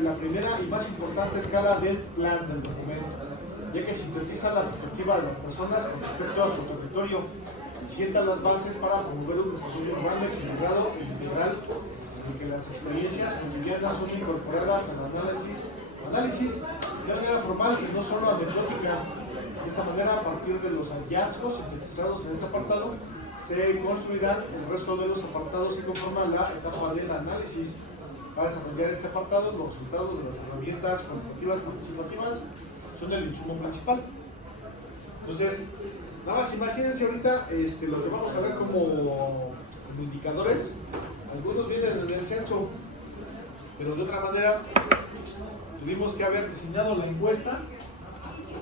la primera y más importante escala del plan del documento, ya que sintetiza la perspectiva de las personas con respecto a su territorio y sienta las bases para promover un desarrollo urbano equilibrado e integral, en el que las experiencias cotidianas son incorporadas al análisis de manera formal y no solo anecdótica. De esta manera, a partir de los hallazgos sintetizados en este apartado, se construirán el resto de los apartados que conforman la etapa del análisis. Para desarrollar este apartado, los resultados de las herramientas cuantitativas participativas son el insumo principal. Entonces, nada más imagínense ahorita lo que vamos a ver como indicadores. Algunos vienen desde el censo, pero de otra manera tuvimos que haber diseñado la encuesta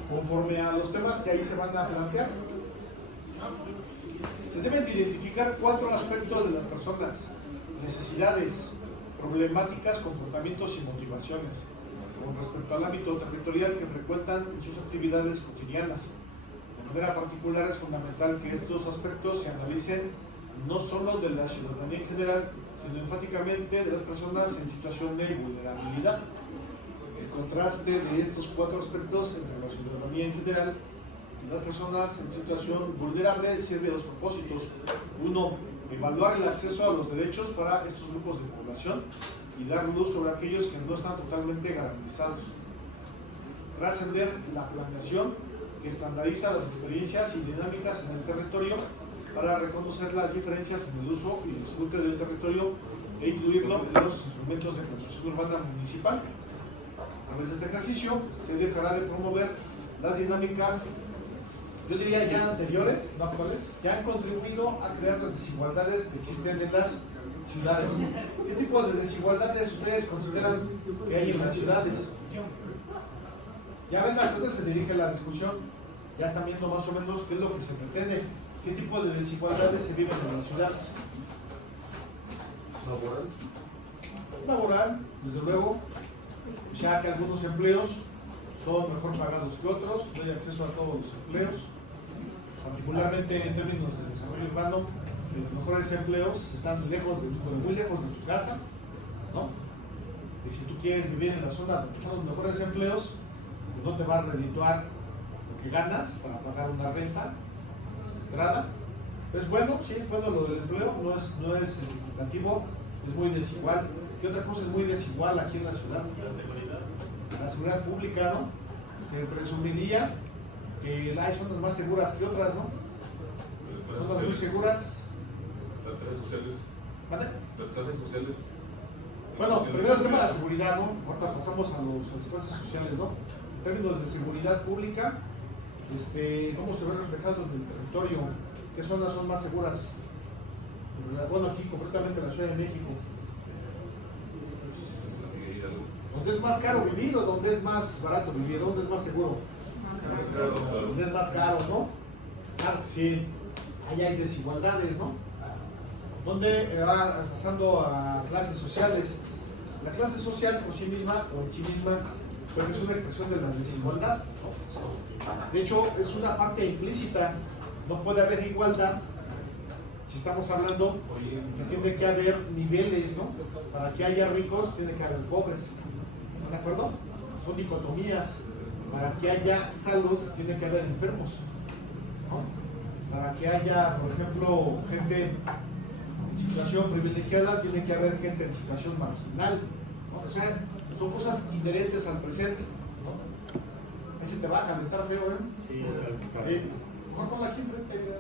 conforme a los temas que ahí se van a plantear. Se deben de identificar 4 aspectos de las personas: necesidades, problemáticas, comportamientos y motivaciones con respecto al ámbito territorial que frecuentan en sus actividades cotidianas. De manera particular, es fundamental que estos aspectos se analicen no solo de la ciudadanía en general, sino enfáticamente de las personas en situación de vulnerabilidad. El contraste de estos 4 aspectos entre la ciudadanía en general y las personas en situación vulnerable sirve a 2 propósitos. 1, evaluar el acceso a los derechos para estos grupos de población y dar luz sobre aquellos que no están totalmente garantizados. Trascender la planeación que estandariza las experiencias y dinámicas en el territorio para reconocer las diferencias en el uso y disfrute del territorio e incluirlo en los instrumentos de construcción urbana municipal. A través de este ejercicio se dejará de promover las dinámicas, yo diría ya anteriores, no actuales, que han contribuido a crear las desigualdades que existen en las ciudades. ¿Qué tipo de desigualdades ustedes consideran que hay en las ciudades? Ya ven hacia dónde se dirige la discusión, ya están viendo más o menos qué es lo que se pretende, qué tipo de desigualdades se viven en las ciudades. Laboral, desde luego, ya que algunos empleos son mejor pagados que otros, no hay acceso a todos los empleos, particularmente en términos de desarrollo urbano, que los mejores empleos están muy lejos de tu casa, ¿no? Y si tú quieres vivir en la zona donde están los mejores empleos, pues no te va a redituar lo que ganas para pagar una renta de entrada. Es bueno, sí, es bueno lo del empleo, no es equitativo, es muy desigual. ¿Qué otra cosa es muy desigual aquí en la ciudad? La seguridad pública, ¿no? Se presumiría que hay zonas más seguras que otras, ¿no? Zonas muy seguras. Las clases sociales. ¿Vale? Las clases sociales. Bueno, primero el tema de la seguridad, ¿no? Ahorita pasamos a las clases sociales, ¿no? En términos de seguridad pública, ¿cómo se ve reflejado en el territorio? ¿Qué zonas son más seguras? Bueno, aquí concretamente en la Ciudad de México. ¿Dónde es más caro vivir o dónde es más barato vivir? ¿Dónde es más seguro? ¿Dónde es más caro, no? Claro, sí, ahí hay desigualdades, ¿no? ¿Dónde va pasando a clases sociales? La clase social por sí misma o en sí misma pues es una expresión de la desigualdad, ¿no? De hecho, es una parte implícita. No puede haber igualdad si estamos hablando que tiene que haber niveles, ¿no? Para que haya ricos, tiene que haber pobres. ¿De acuerdo? Son dicotomías. Para que haya salud, tiene que haber enfermos, ¿no? Para que haya, por ejemplo, gente en situación privilegiada, tiene que haber gente en situación marginal, ¿no? O sea, son cosas inherentes al presente, ¿no? Ahí se te va a calentar feo, ¿eh? Sí, está bien. Mejor ponla aquí enfrente.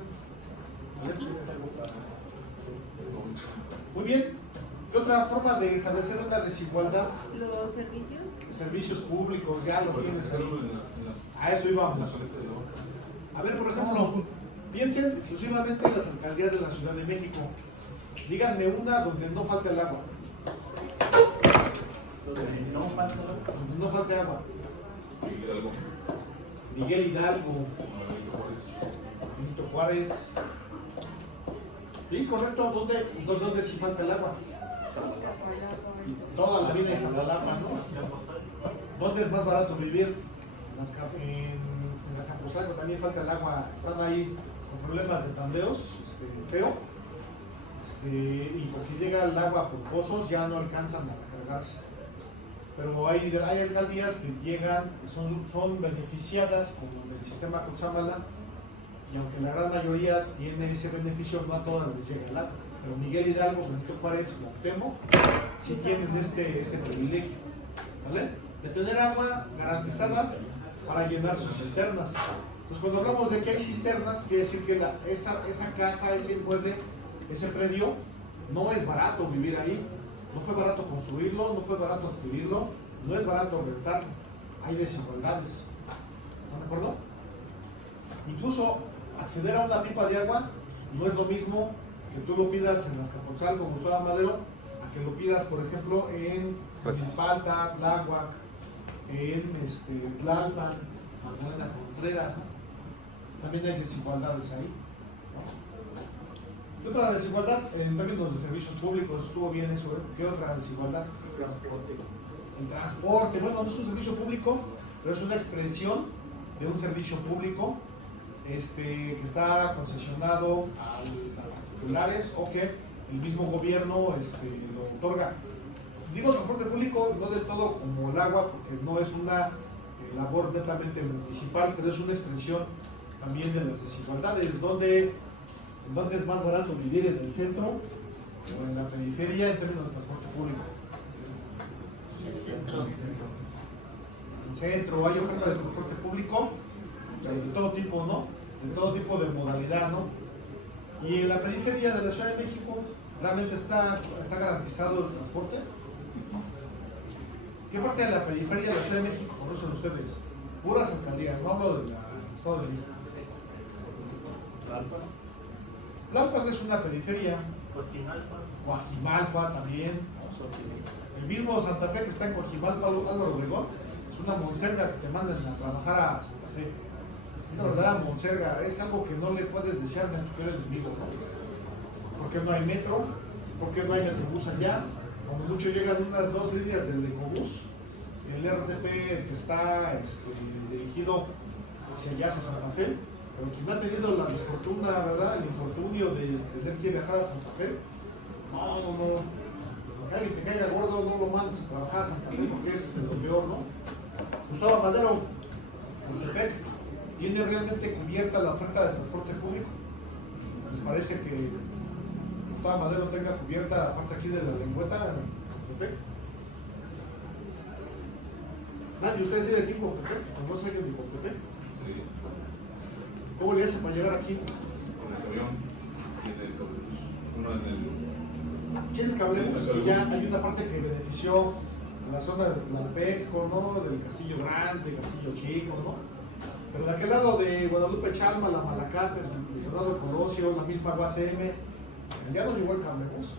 Muy bien. ¿Qué otra forma de establecer una desigualdad? Los servicios. Servicios públicos, ya lo tienes ahí. A eso íbamos. A ver, por ejemplo, piensen exclusivamente en las alcaldías de la Ciudad de México. Díganme una donde no falte el agua. donde no falta agua. Donde no falte agua. Miguel Hidalgo. Miguel Hidalgo, Benito Juárez. Benito Juárez. ¿Sí, es correcto? Entonces, ¿dónde sí falta el agua? Toda la vida está el agua, ¿no? ¿Dónde es más barato vivir? En las Capuzalco también falta el agua. Están ahí con problemas de tandeos, feo. Y porque llega el agua por pozos ya no alcanzan a recargarse. pero hay alcaldías que llegan, son beneficiadas con el sistema Cutzamala, y aunque la gran mayoría tiene ese beneficio, no a todas les llega el agua. Pero Miguel Hidalgo, Benito Juárez, Cuauhtémoc, sí tienen este privilegio, ¿vale? De tener agua garantizada para llenar sus cisternas. Pues cuando hablamos de que hay cisternas, quiere decir que esa casa, ese inmueble, ese predio, no es barato vivir ahí. No fue barato construirlo, no fue barato adquirirlo, no es barato rentarlo. Hay desigualdades. ¿Están de acuerdo? Incluso acceder a una pipa de agua no es lo mismo que tú lo pidas en Azcapotzalco con Gustavo Madero, a que lo pidas, por ejemplo, en Palta, Tláhuac, en Tlalpan, Magdalena Contreras, ¿no? También hay desigualdades ahí, ¿no? ¿Qué otra desigualdad? En términos de servicios públicos estuvo bien eso, ¿eh? ¿Qué otra desigualdad? El transporte, bueno, no es un servicio público, pero es una expresión de un servicio público que está concesionado a particulares o que el mismo gobierno lo otorga. Digo transporte público no del todo como el agua, porque no es una labor netamente municipal, pero es una expresión también de las desigualdades. ¿Dónde es más barato vivir, en el centro o en la periferia en términos de transporte público? El centro. En el centro hay oferta de transporte público de todo tipo, ¿no? De todo tipo de modalidad, ¿no? Y en la periferia de la Ciudad de México, ¿realmente está garantizado el transporte? ¿Qué parte de la periferia de la Ciudad de México conocen ustedes? Puras alcaldías, no hablo del Estado de México. Tlalpan es una periferia. Coajimalpa también. El mismo Santa Fe que está en Coajimalpa, Álvaro Obregón, es una monserga que te mandan a trabajar a Santa Fe. La verdad, monserga es algo que no le puedes desear ni a tu peor enemigo, ¿no? Porque no hay metro, porque no hay metrobús allá. Cuando mucho llegan unas 2 líneas del Ecobús, el RTP que está dirigido hacia allá, hacia Santa Fe, pero quien ha tenido la desfortuna, ¿verdad? El infortunio de tener que viajar a Santa Fe, no. Que alguien te caiga gordo, no lo mandes a trabajar a Santa Fe porque es de lo peor, ¿no? Gustavo Madero, Contepec, ¿tiene realmente cubierta la oferta de transporte público? ¿Les parece que Gustavo Madero tenga cubierta la parte aquí de la lengüeta en Contepec? ¿Nadie? ¿Ustedes tienen aquí en Contepec? ¿Conoce alguien de Contepec? Sí, ¿Cómo le hace para llegar aquí? con el camión, tiene el cablebús, uno en el... Tiene el cablebús, y ya hay una parte que benefició a la zona de Tlalpexco, ¿no? Del Castillo Grande, Castillo Chico, ¿no? Pero de aquel lado de Guadalupe Chalma, la Malacates, Leonardo Colosio, la misma UACM, ya no llegó el cablebús.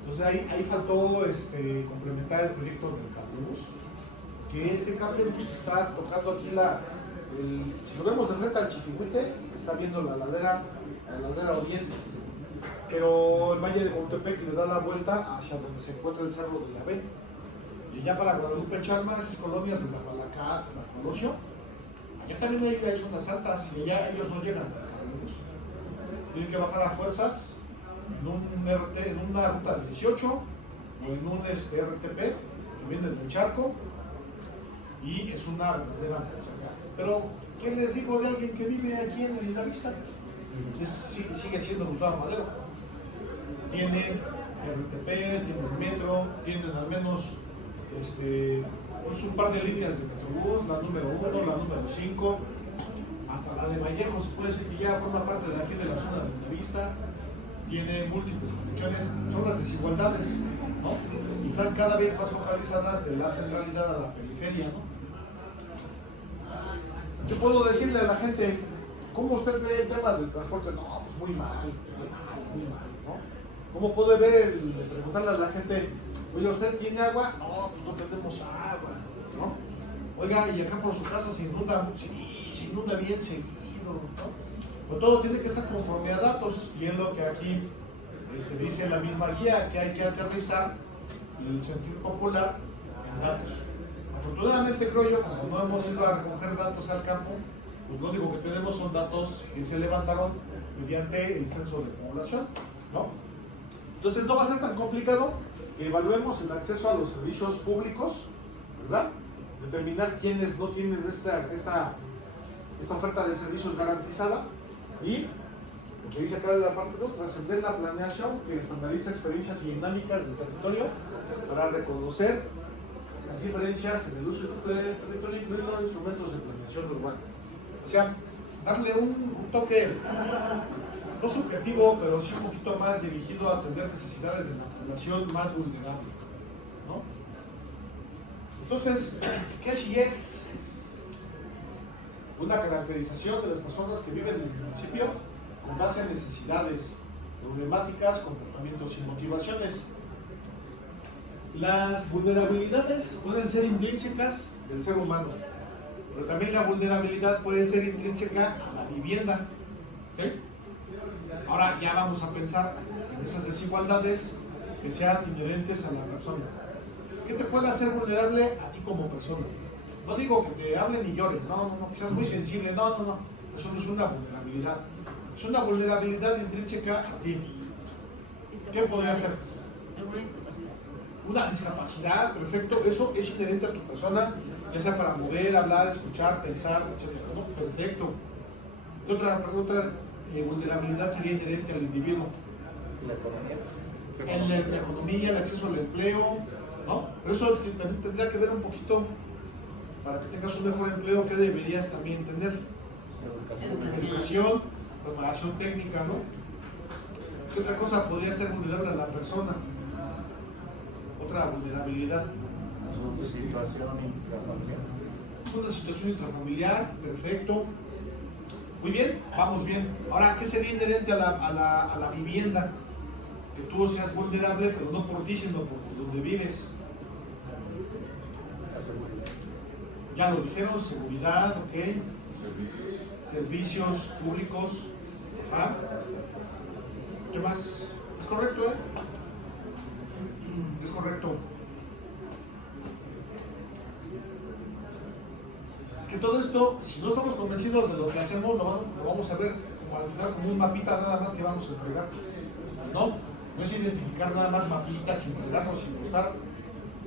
Entonces ahí faltó complementar el proyecto del cablebús, que este cablebús está tocando aquí si lo vemos de frente al Chiquihuite, está viendo la ladera oriente, pero el Valle de Contepec le da la vuelta hacia donde se encuentra el Cerro de la B. Y ya para Guadalupe Chalma, esas colonias de la Malacat, la Colosio, allá también hay zonas altas y allá ellos no llegan al cablebús. Tienen que bajar a fuerzas en una ruta de 18 o en un RTP que viene del charco, y es una verdadera monserga. Pero, ¿qué les digo de alguien que vive aquí en Lindavista? Sigue siendo Gustavo Madero. Tienen RTP, tienen metro, tienen al menos pues un par de líneas de metrobús, la número 1, la número 5, hasta la de Vallejo, se puede decir que ya forma parte de aquí de la zona de Lindavista. Tiene múltiples conexiones, son las desigualdades, ¿no? Y están cada vez más focalizadas de la centralidad a la periferia, ¿no? Yo puedo decirle a la gente, ¿cómo usted ve el tema del transporte? No, pues muy mal, ¿no? ¿Cómo puede ver preguntarle a la gente, oye, ¿usted tiene agua? No, pues no tenemos agua, ¿no? Oiga, y acá por su casa se inunda, sí, se inunda bien seguido, ¿no? Pero todo tiene que estar conforme a datos, y es lo que aquí dice la misma guía, que hay que aterrizar el sentir popular en datos. Afortunadamente, creo yo, como no hemos ido a recoger datos al campo, pues lo único que tenemos son datos que se levantaron mediante el censo de población, ¿no? Entonces no va a ser tan complicado que evaluemos el acceso a los servicios públicos, ¿verdad? Determinar quiénes no tienen esta oferta de servicios garantizada y, lo que dice acá de la parte 2, trascender la planeación que estandariza experiencias y dinámicas del territorio para reconocer las diferencias en el uso del territorio, incluyendo instrumentos de planeación urbana. O sea, darle un toque no subjetivo, pero sí un poquito más dirigido a atender necesidades de la población más vulnerable, ¿no? Entonces, ¿qué si es una caracterización de las personas que viven en el municipio con base en necesidades, problemáticas, comportamientos y motivaciones? Las vulnerabilidades pueden ser intrínsecas del ser humano, pero también la vulnerabilidad puede ser intrínseca a la vivienda. ¿Okay? Ahora ya vamos a pensar en esas desigualdades que sean inherentes a la persona. ¿Qué te puede hacer vulnerable a ti como persona? No digo que te hablen y llores, no, que seas muy sensible, no, eso no es una vulnerabilidad. Es una vulnerabilidad intrínseca a ti. ¿Qué podría ser? ¿Alguna discapacidad? Una discapacidad, perfecto, eso es inherente a tu persona, ya sea para mover, hablar, escuchar, pensar, etc. ¿No? Perfecto. ¿Qué otra vulnerabilidad sería inherente al individuo? La economía. La economía, el acceso al empleo, ¿no? Pero eso también tendría que ver un poquito, para que tengas un mejor empleo, ¿qué deberías también tener? Educación, preparación técnica, ¿no? ¿Qué otra cosa podría ser vulnerable a la persona? Otra vulnerabilidad. Su situación intrafamiliar. Una situación intrafamiliar, perfecto. Muy bien, vamos bien. Ahora, ¿qué sería inherente a la vivienda? Que tú seas vulnerable, pero no por ti, sino por donde vives. La seguridad. Ya lo dijeron, seguridad, ok. Servicios. Servicios públicos. ¿Ah? ¿Qué más? Es correcto, ¿eh? Es correcto. Que todo esto, si no estamos convencidos de lo que hacemos, lo vamos a ver como al final como un mapita nada más que vamos a entregar. No es identificar nada más mapitas y entregarnos, sino estar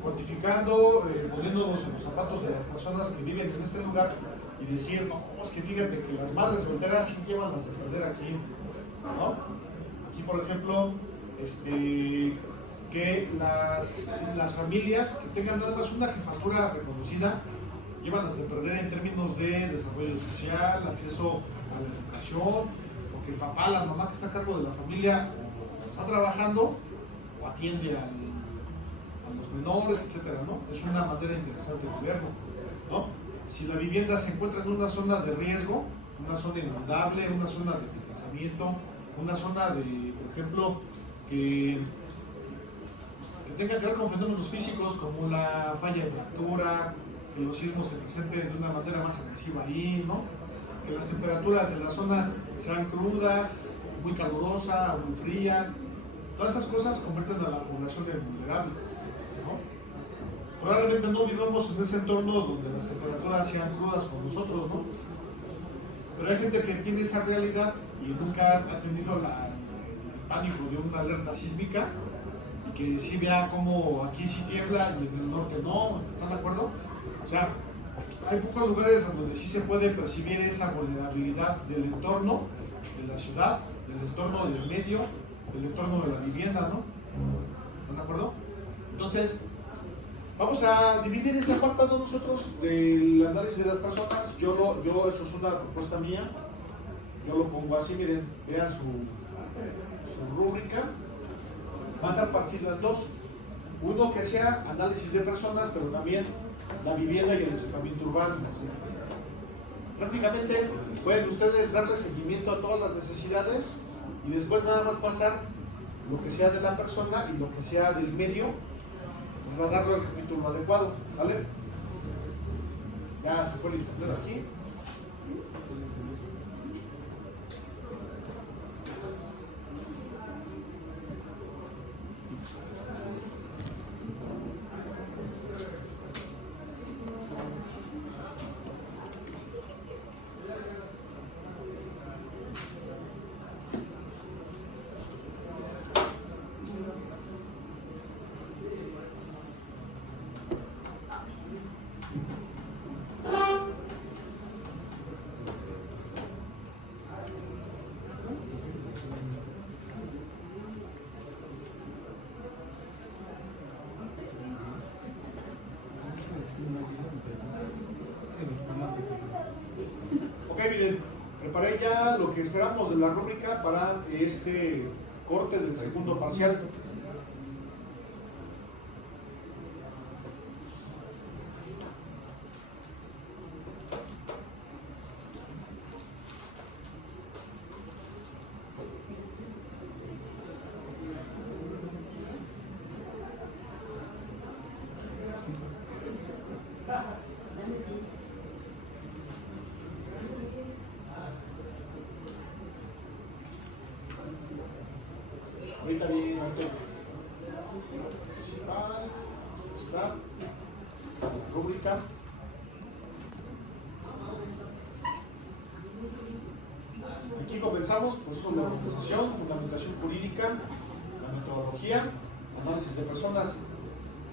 cuantificando, poniéndonos en los zapatos de las personas que viven en este lugar y decir, no, es que fíjate que las madres solteras sí llevan las de perder aquí, ¿no? Aquí, por ejemplo, que las familias que tengan nada más una jefatura reconocida llevan las de perder en términos de desarrollo social, acceso a la educación, porque el papá, la mamá que está a cargo de la familia está trabajando o atiende a los menores, etcétera, ¿no? Es una materia interesante de verlo, ¿no? Si la vivienda se encuentra en una zona de riesgo, una zona inundable, una zona de deslizamiento, una zona de, por ejemplo, que tenga que ver con fenómenos físicos como la falla de fractura, que los sismos se presenten de una manera más agresiva ahí, ¿no? Que las temperaturas de la zona sean crudas, muy calurosa, muy fría. Todas esas cosas convierten a la población en vulnerable, ¿no? Probablemente no vivamos en ese entorno donde las temperaturas sean crudas con nosotros, ¿no? Pero hay gente que tiene esa realidad y nunca ha tenido el pánico de una alerta sísmica y que sí vea como aquí sí tiembla y en el norte no, ¿estás de acuerdo? O sea, hay pocos lugares donde sí se puede percibir esa vulnerabilidad del entorno, de la ciudad, del entorno del medio, del entorno de la vivienda, ¿no? ¿Están de acuerdo? Entonces, vamos a dividir este apartado nosotros del análisis de las personas. Yo eso es una propuesta mía. Yo lo pongo así, miren, vean su rúbrica. Va a estar partido en dos. Uno que sea análisis de personas, pero también la vivienda y el equipamiento urbano. Prácticamente pueden ustedes darle seguimiento a todas las necesidades y después nada más pasar lo que sea de la persona y lo que sea del medio, para darle el capítulo adecuado, ¿vale? Ya se fue el internet aquí. preparé ya lo que esperamos de la rúbrica para este corte del segundo parcial. Ahorita viene ahorita. Principal, está la rúbrica. Aquí comenzamos, proceso de organización, fundamentación jurídica, la metodología, análisis de personas.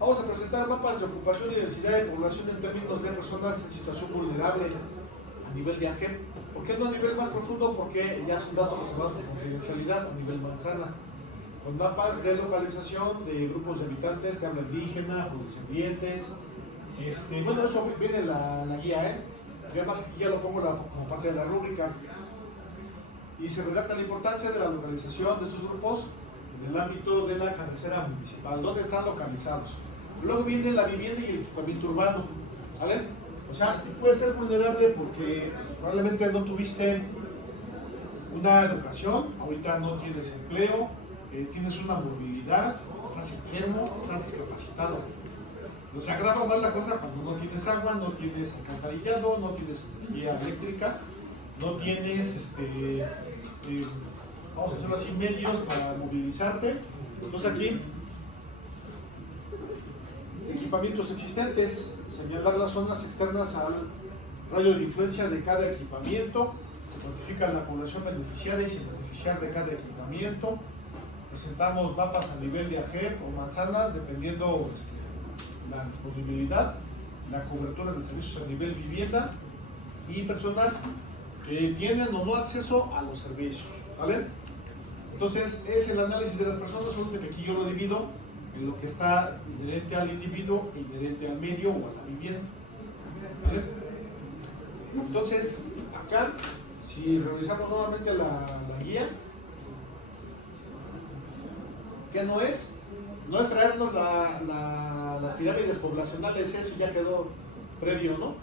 Vamos a presentar mapas de ocupación y densidad de población en términos de personas en situación vulnerable a nivel de AGEP. ¿Por qué no a nivel más profundo? Porque ya son datos reservados por confidencialidad a nivel manzana. Con mapas de localización de grupos de habitantes de habla indígena, afrodescendientes. Bueno, eso viene en la guía, ¿eh? Y además aquí ya lo pongo como parte de la rúbrica. Y se redacta la importancia de la localización de estos grupos en el ámbito de la cabecera municipal, dónde están localizados. Luego viene la vivienda y el equipamiento urbano, ¿vale? O sea, puedes ser vulnerable porque probablemente no tuviste una educación, ahorita no tienes empleo, tienes una movilidad, estás enfermo, estás discapacitado. Nos agrava más la cosa cuando no tienes agua, no tienes alcantarillado, no tienes energía eléctrica, no tienes, vamos a hacerlo así, medios para movilizarte. Entonces aquí, equipamientos existentes, señalar las zonas externas al radio de influencia de cada equipamiento, se cuantifica la población beneficiaria y sin beneficiar de cada equipamiento. Presentamos mapas a nivel de AGEP o manzana, dependiendo la disponibilidad, la cobertura de servicios a nivel vivienda y personas que tienen o no acceso a los servicios, ¿vale? Entonces es el análisis de las personas, solo que aquí yo lo divido en lo que está inherente al individuo e inherente al medio o a la vivienda, ¿vale? Entonces acá, si revisamos nuevamente la guía, ¿qué no es? No es traernos las pirámides poblacionales, eso ya quedó previo, ¿no?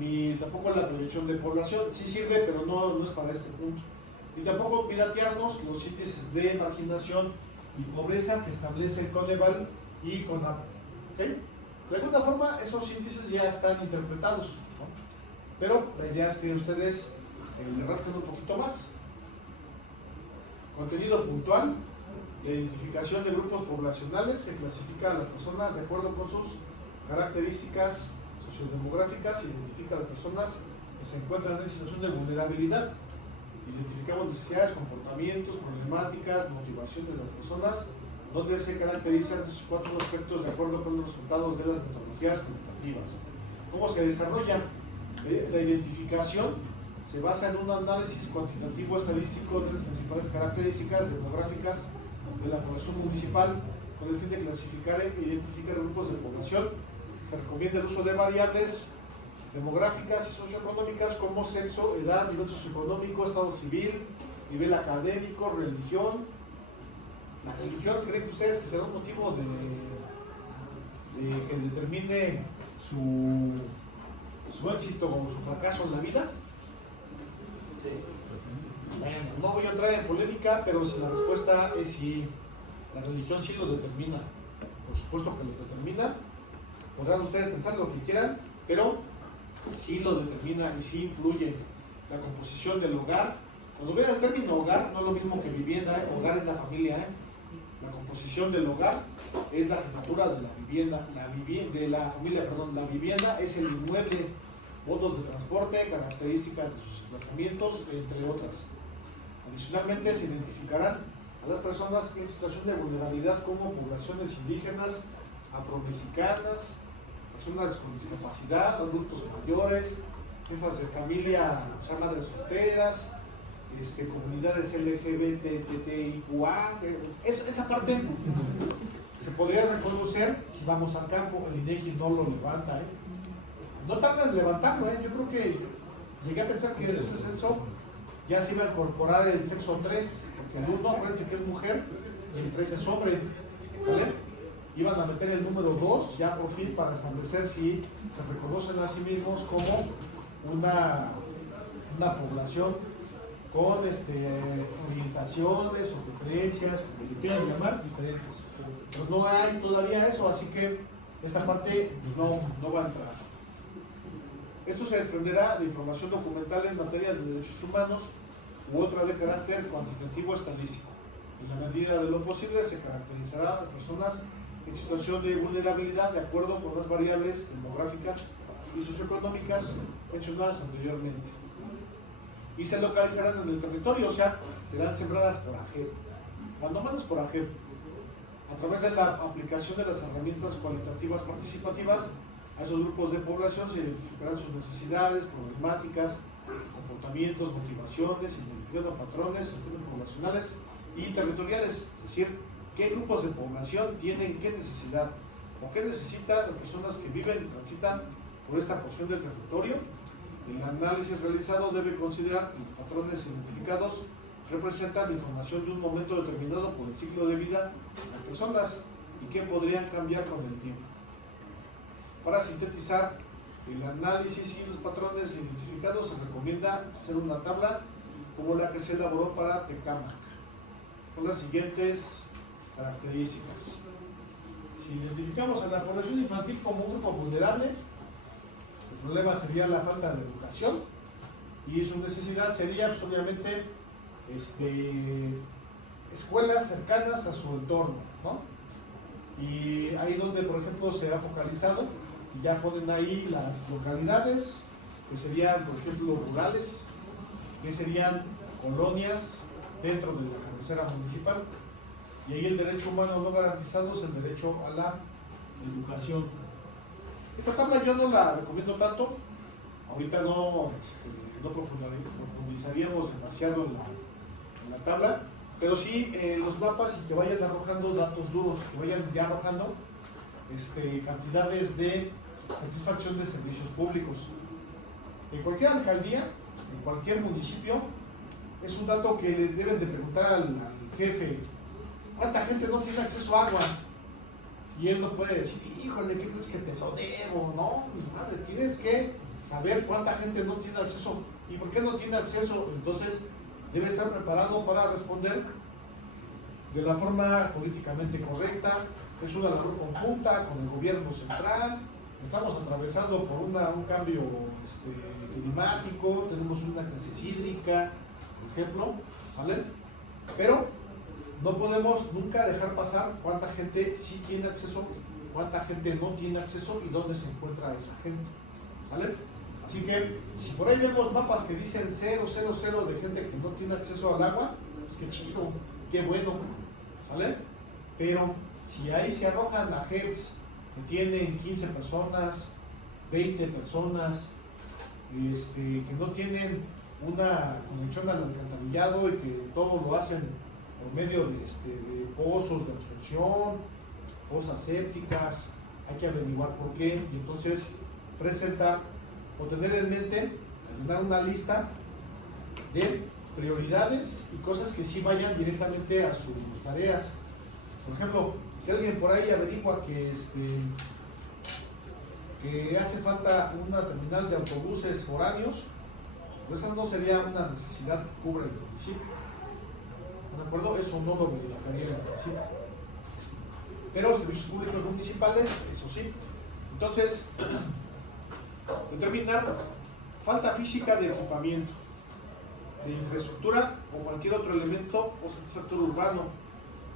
Ni tampoco la proyección de población, sí sirve, pero no es para este punto. Y tampoco piratearnos los índices de marginación y pobreza que establece el Coneval y CONAP. ¿Okay? De alguna forma, esos índices ya están interpretados, ¿no? Pero la idea es que ustedes le rasquen un poquito más. Contenido puntual. La identificación de grupos poblacionales, se clasifica a las personas de acuerdo con sus características sociodemográficas, identifica a las personas que se encuentran en situación de vulnerabilidad, identificamos necesidades, comportamientos, problemáticas, motivación de las personas, donde se caracterizan esos cuatro aspectos de acuerdo con los resultados de las metodologías cuantitativas. ¿Cómo se desarrolla? La identificación se basa en un análisis cuantitativo estadístico de las principales características demográficas de la población municipal con el fin de clasificar e identificar grupos de población. Se recomienda el uso de variables demográficas y socioeconómicas como sexo, edad, nivel socioeconómico, estado civil, nivel académico, religión. La religión, ¿creen ustedes que será un motivo de que determine su éxito o su fracaso en la vida? Bueno, no voy a entrar en polémica, pero si la respuesta es sí, la religión sí lo determina, por supuesto que lo determina. Podrán ustedes pensar lo que quieran, pero sí lo determina y sí influye la composición del hogar. Cuando vean el término hogar, no es lo mismo que vivienda, hogar es la familia, La composición del hogar es la jefatura de la vivienda, la vivienda es el inmueble, modos de transporte, características de sus desplazamientos, entre otras. Adicionalmente se identificarán a las personas en situación de vulnerabilidad como poblaciones indígenas, afromexicanas, personas con discapacidad, adultos mayores, jefas de familia, o sea, madres solteras, comunidades LGBTQA. Esa parte se podría reconocer si vamos al campo. El INEGI no lo levanta, No tarda en levantarlo, Yo creo que llegué a pensar que ese censo ya se iba a incorporar el sexo 3, porque el 1, acuérdense que es mujer, y el 3 es hombre, ¿vale? Iban a meter el número 2 ya por fin para establecer si se reconocen a sí mismos como una población con orientaciones o preferencias, como le quieran llamar, diferentes. Pero no hay todavía eso, así que esta parte pues, no va a entrar. Esto se desprenderá de información documental en materia de derechos humanos u otra de carácter cuantitativo estadístico. En la medida de lo posible se caracterizará a las personas en situación de vulnerabilidad de acuerdo con las variables demográficas y socioeconómicas mencionadas anteriormente. Y se localizarán en el territorio, o sea, serán sembradas por AGEP, cuando menos por AGEP. A través de la aplicación de las herramientas cualitativas participativas, a esos grupos de población se identificarán sus necesidades, problemáticas, comportamientos, motivaciones, identificando patrones en términos poblacionales y territoriales, es decir, qué grupos de población tienen qué necesidad o qué necesitan las personas que viven y transitan por esta porción del territorio. El análisis realizado debe considerar que los patrones identificados representan información de un momento determinado por el ciclo de vida de las personas y que podrían cambiar con el tiempo. Para sintetizar el análisis y los patrones identificados, se recomienda hacer una tabla como la que se elaboró para Tecámac, con las siguientes características. Si identificamos a la población infantil como un grupo vulnerable, el problema sería la falta de educación y su necesidad sería pues, obviamente escuelas cercanas a su entorno, ¿no? Y ahí donde por ejemplo se ha focalizado, y ya ponen ahí las localidades que serían por ejemplo rurales, que serían colonias dentro de la cabecera municipal, y ahí el derecho humano no garantizado es el derecho a la educación. Esta tabla yo no la recomiendo tanto, ahorita no profundizaríamos demasiado en la tabla, pero sí los mapas y que vayan arrojando datos duros, que vayan ya arrojando cantidades de satisfacción de servicios públicos. En cualquier alcaldía, en cualquier municipio, es un dato que le deben de preguntar al jefe, ¿cuánta gente no tiene acceso a agua? Y él no puede decir, híjole, ¿qué crees que te lo debo? No, mi madre, tienes que saber cuánta gente no tiene acceso y por qué no tiene acceso. Entonces, debe estar preparado para responder de la forma políticamente correcta. Es una labor conjunta con el gobierno central. Estamos atravesando por un cambio climático, tenemos una crisis hídrica, por ejemplo, ¿sale? Pero no podemos nunca dejar pasar cuánta gente sí tiene acceso, cuánta gente no tiene acceso y dónde se encuentra esa gente, ¿sale? Así que si por ahí vemos mapas que dicen 0, 0, 0 de gente que no tiene acceso al agua, pues qué chido, qué bueno, ¿sale? Pero si ahí se arrojan a JEPs que tienen 15 personas, 20 personas, que no tienen una conexión al alcantarillado y que todo lo hacen por medio de pozos de absorción, fosas sépticas, hay que averiguar por qué y entonces presentar o tener en mente, llenar una lista de prioridades y cosas que sí vayan directamente a sus tareas. Por ejemplo, si alguien por ahí averigua que hace falta una terminal de autobuses foráneos, pues esa no sería una necesidad que cubre el municipio. ¿De acuerdo? Eso no lo verificaría el municipio. Pero servicios públicos municipales, eso sí. Entonces, determinar falta física de equipamiento, de infraestructura o cualquier otro elemento o sector urbano,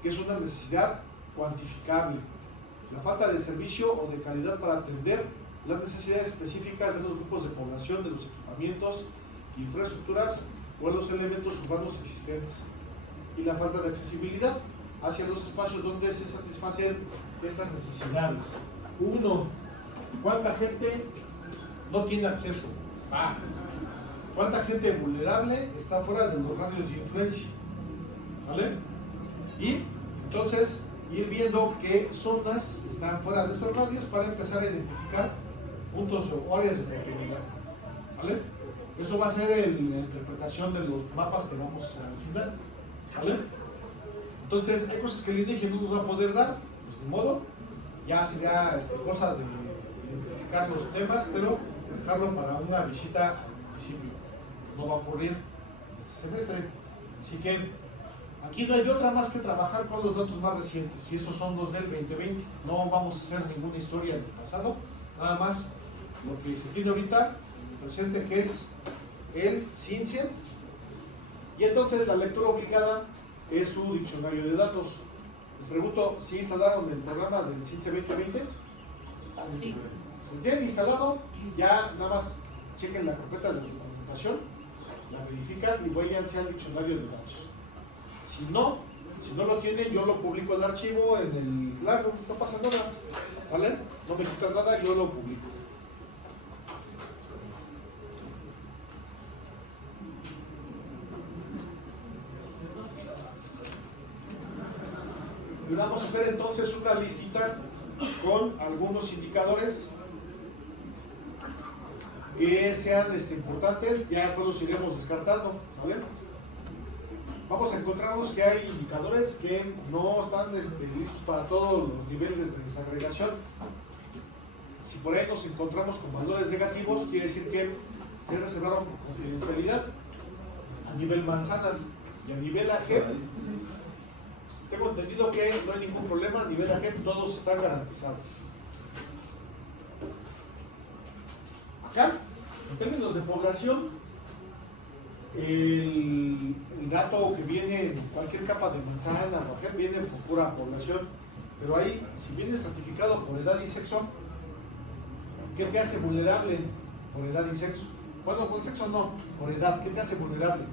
que es una necesidad cuantificable. La falta de servicio o de calidad para atender las necesidades específicas de los grupos de población, de los equipamientos, infraestructuras o los elementos urbanos existentes. Y la falta de accesibilidad hacia los espacios donde se satisfacen estas necesidades. 1. ¿Cuánta gente no tiene acceso? ¿Cuánta gente vulnerable está fuera de los radios de influencia? ¿Vale? Y entonces ir viendo qué zonas están fuera de estos radios para empezar a identificar puntos o áreas de oportunidad. ¿Vale? Eso va a ser la interpretación de los mapas que vamos a hacer al final, ¿vale? Entonces, hay cosas que el INEGI no nos va a poder dar, pues ni modo, ya sería cosa de identificar los temas, pero dejarlo para una visita al municipio. No va a ocurrir este semestre, así que aquí no hay otra más que trabajar con los datos más recientes, y esos son los del 2020. No vamos a hacer ninguna historia del pasado, nada más lo que se tiene ahorita presente, que es el CINCIE, y entonces la lectura obligada es su diccionario de datos. Les pregunto si instalaron el programa del CINCIE 2020. Sí. Si lo tienen instalado, ya nada más chequen la carpeta de documentación, la verifican y vayan al diccionario de datos. Si no lo tienen, yo lo publico el archivo en el Claro, no pasa nada, ¿vale? No me quitan nada, yo lo publico. Y vamos a hacer entonces una listita con algunos indicadores que sean importantes, ya después los iremos descartando, ¿vale? Vamos a encontrarnos que hay indicadores que no están listos para todos los niveles de desagregación. Si por ahí nos encontramos con valores negativos, quiere decir que se reservaron por confidencialidad a nivel manzana y a nivel AG. Tengo entendido que no hay ningún problema, a nivel AG todos están garantizados. Acá, en términos de población, el dato que viene en cualquier capa de manzana o AG viene por pura población, pero ahí, si viene estratificado por edad y sexo, ¿qué te hace vulnerable por edad y sexo? Bueno, por sexo no, por edad, ¿qué te hace vulnerable?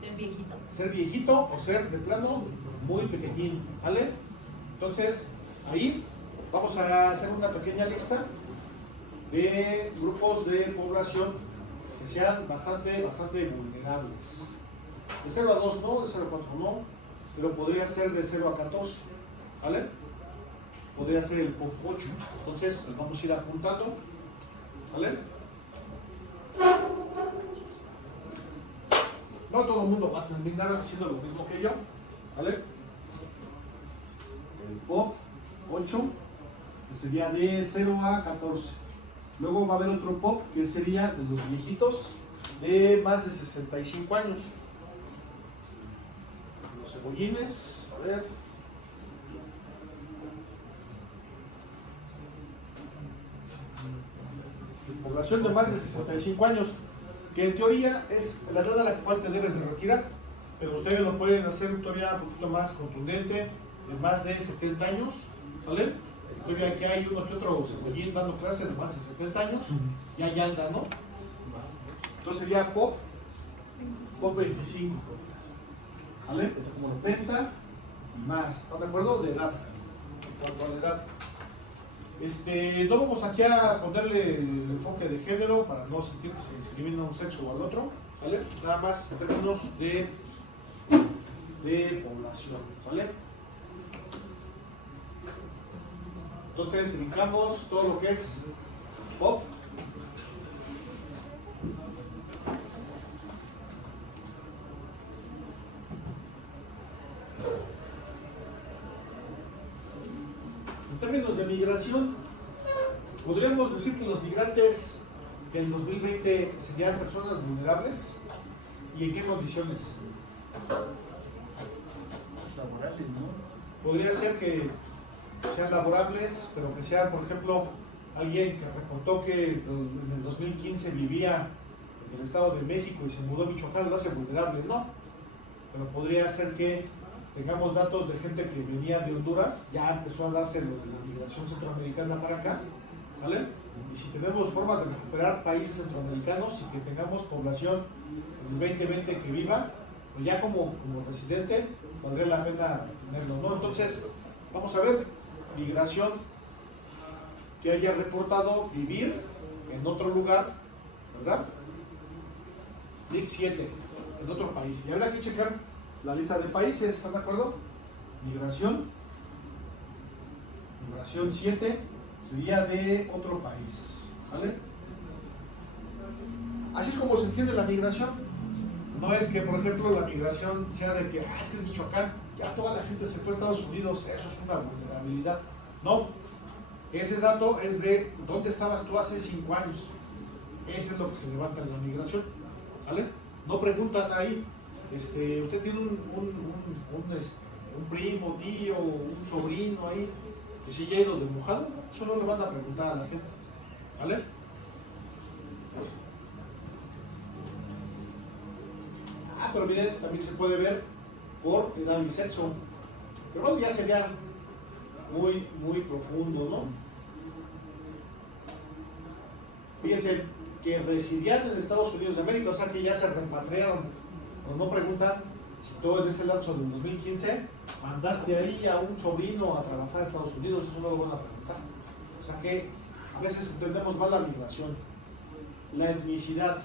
Ser viejito. Ser viejito o ser de plano muy pequeñín, ¿vale? Entonces, ahí vamos a hacer una pequeña lista de grupos de población que sean bastante vulnerables. De 0 a 2 no, de 0 a 4 no, pero podría ser de 0 a 14, ¿vale? Podría ser el POP 8, entonces los vamos a ir apuntando, ¿vale? No todo el mundo va a terminar haciendo lo mismo que yo, ¿vale? El POP 8, que sería de 0 a 14. Luego va a haber otro POP que sería de los viejitos de más de 65 años. Los cebollines, a ver. Población de más de 65 años, que en teoría es la edad a la cual te debes de retirar, pero ustedes lo pueden hacer todavía un poquito más contundente, de más de 70 años, ¿sale? Todavía que hay uno que otro cebollín dando clases de más de 70 años, ya anda, ¿no? Entonces sería POP 25, ¿vale? Es como 70 y más, ¿están de acuerdo? De edad, en cuanto a la edad. No vamos aquí a ponerle el enfoque de género para no sentir que se discrimina un sexo o al otro, ¿vale? Nada más en términos de población, ¿vale? Entonces brincamos todo lo que es POP. En términos de migración, podríamos decir que los migrantes del 2020 serían personas vulnerables. ¿Y en qué condiciones? Laborales, ¿no? Podría ser que sean laborables, pero que sean, por ejemplo, alguien que reportó que en el 2015 vivía en el Estado de México y se mudó a Michoacán, lo hace vulnerable, no. Pero podría ser que tengamos datos de gente que venía de Honduras, ya empezó a darse la migración centroamericana para acá, ¿sale? Y si tenemos forma de recuperar países centroamericanos y que tengamos población en el 2020 que viva, pues ya como residente valdría la pena tenerlo, ¿no? Entonces, vamos a ver, migración que haya reportado vivir en otro lugar, ¿verdad? NIC 7, en otro país. Y habrá que checar la lista de países, ¿están de acuerdo? Migración 7 sería de otro país, ¿vale? Así es como se entiende la migración. No es que, por ejemplo, la migración sea de que, es que es Michoacán, ya toda la gente se fue a Estados Unidos, eso es una vulnerabilidad. No, ese dato es de dónde estabas tú hace 5 años. Eso es lo que se levanta en la migración, ¿vale? No preguntan ahí, usted tiene un primo, tío, un sobrino ahí, que sí ya ha ido de mojado, eso no le van a preguntar a la gente, ¿vale? Pero miren, también se puede ver por edad y sexo, pero bueno, ya sería muy, muy profundo, ¿no? Fíjense que residían en Estados Unidos de América, o sea que ya se repatriaron, pero no preguntan si tú en ese lapso del 2015 mandaste ahí a un sobrino a trabajar a Estados Unidos, eso no lo van a preguntar. O sea que a veces entendemos mal la migración, la etnicidad.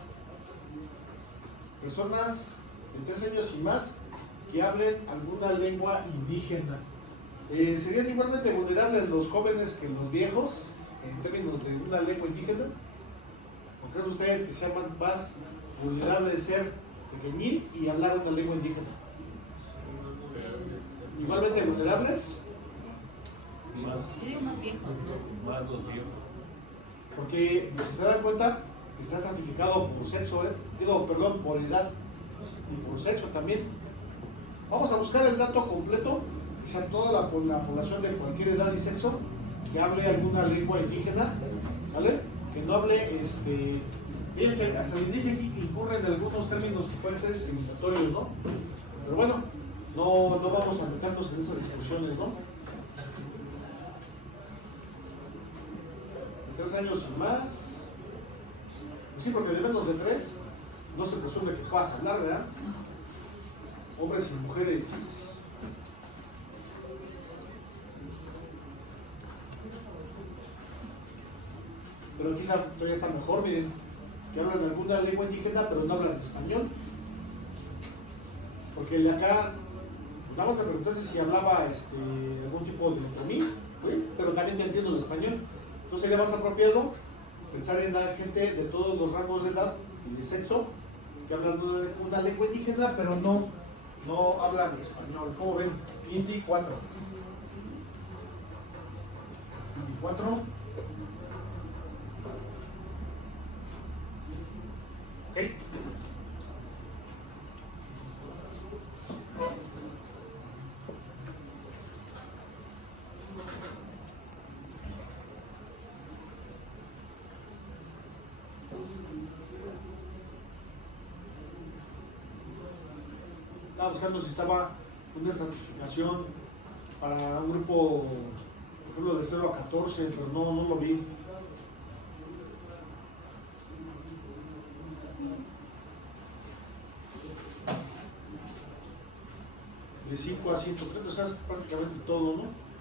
Personas de 3 años y más que hablen alguna lengua indígena. ¿Serían igualmente vulnerables los jóvenes que los viejos en términos de una lengua indígena? ¿O creen ustedes que sea más vulnerable ser pequeñín y hablar una lengua indígena? ¿Igualmente vulnerables? Yo digo más viejos, ¿no? Más los viejos. Porque, si se dan cuenta, está estratificado por sexo, perdón, por edad y por sexo también. Vamos a buscar el dato completo, que sea toda la población de cualquier edad y sexo que hable alguna lengua indígena, ¿vale? Que no hable, fíjense, hasta el indígena incurre en algunos términos que pueden ser discriminatorios, ¿no? Pero bueno, no vamos a meternos en esas discusiones, ¿no? 3 años y más. Sí, porque de menos de 3 no se presume que puedas hablar, ¿verdad? Hombres y mujeres. Pero quizá todavía está mejor, miren, que hablan alguna lengua indígena pero no hablan español. Porque el de acá, nada más me preguntaste si hablaba algún tipo de comí, pero también te entiendo el español. Entonces sería más apropiado pensar en la gente de todos los rangos de edad y de sexo que hablan una lengua indígena pero no hablan español. ¿Cómo ven? Inti 4. Inti 4. Ok. Estaba buscando si estaba una estratificación para un grupo, por ejemplo, de 0 a 14, pero no lo vi. De 5 a 130, o sea, es prácticamente todo, ¿no?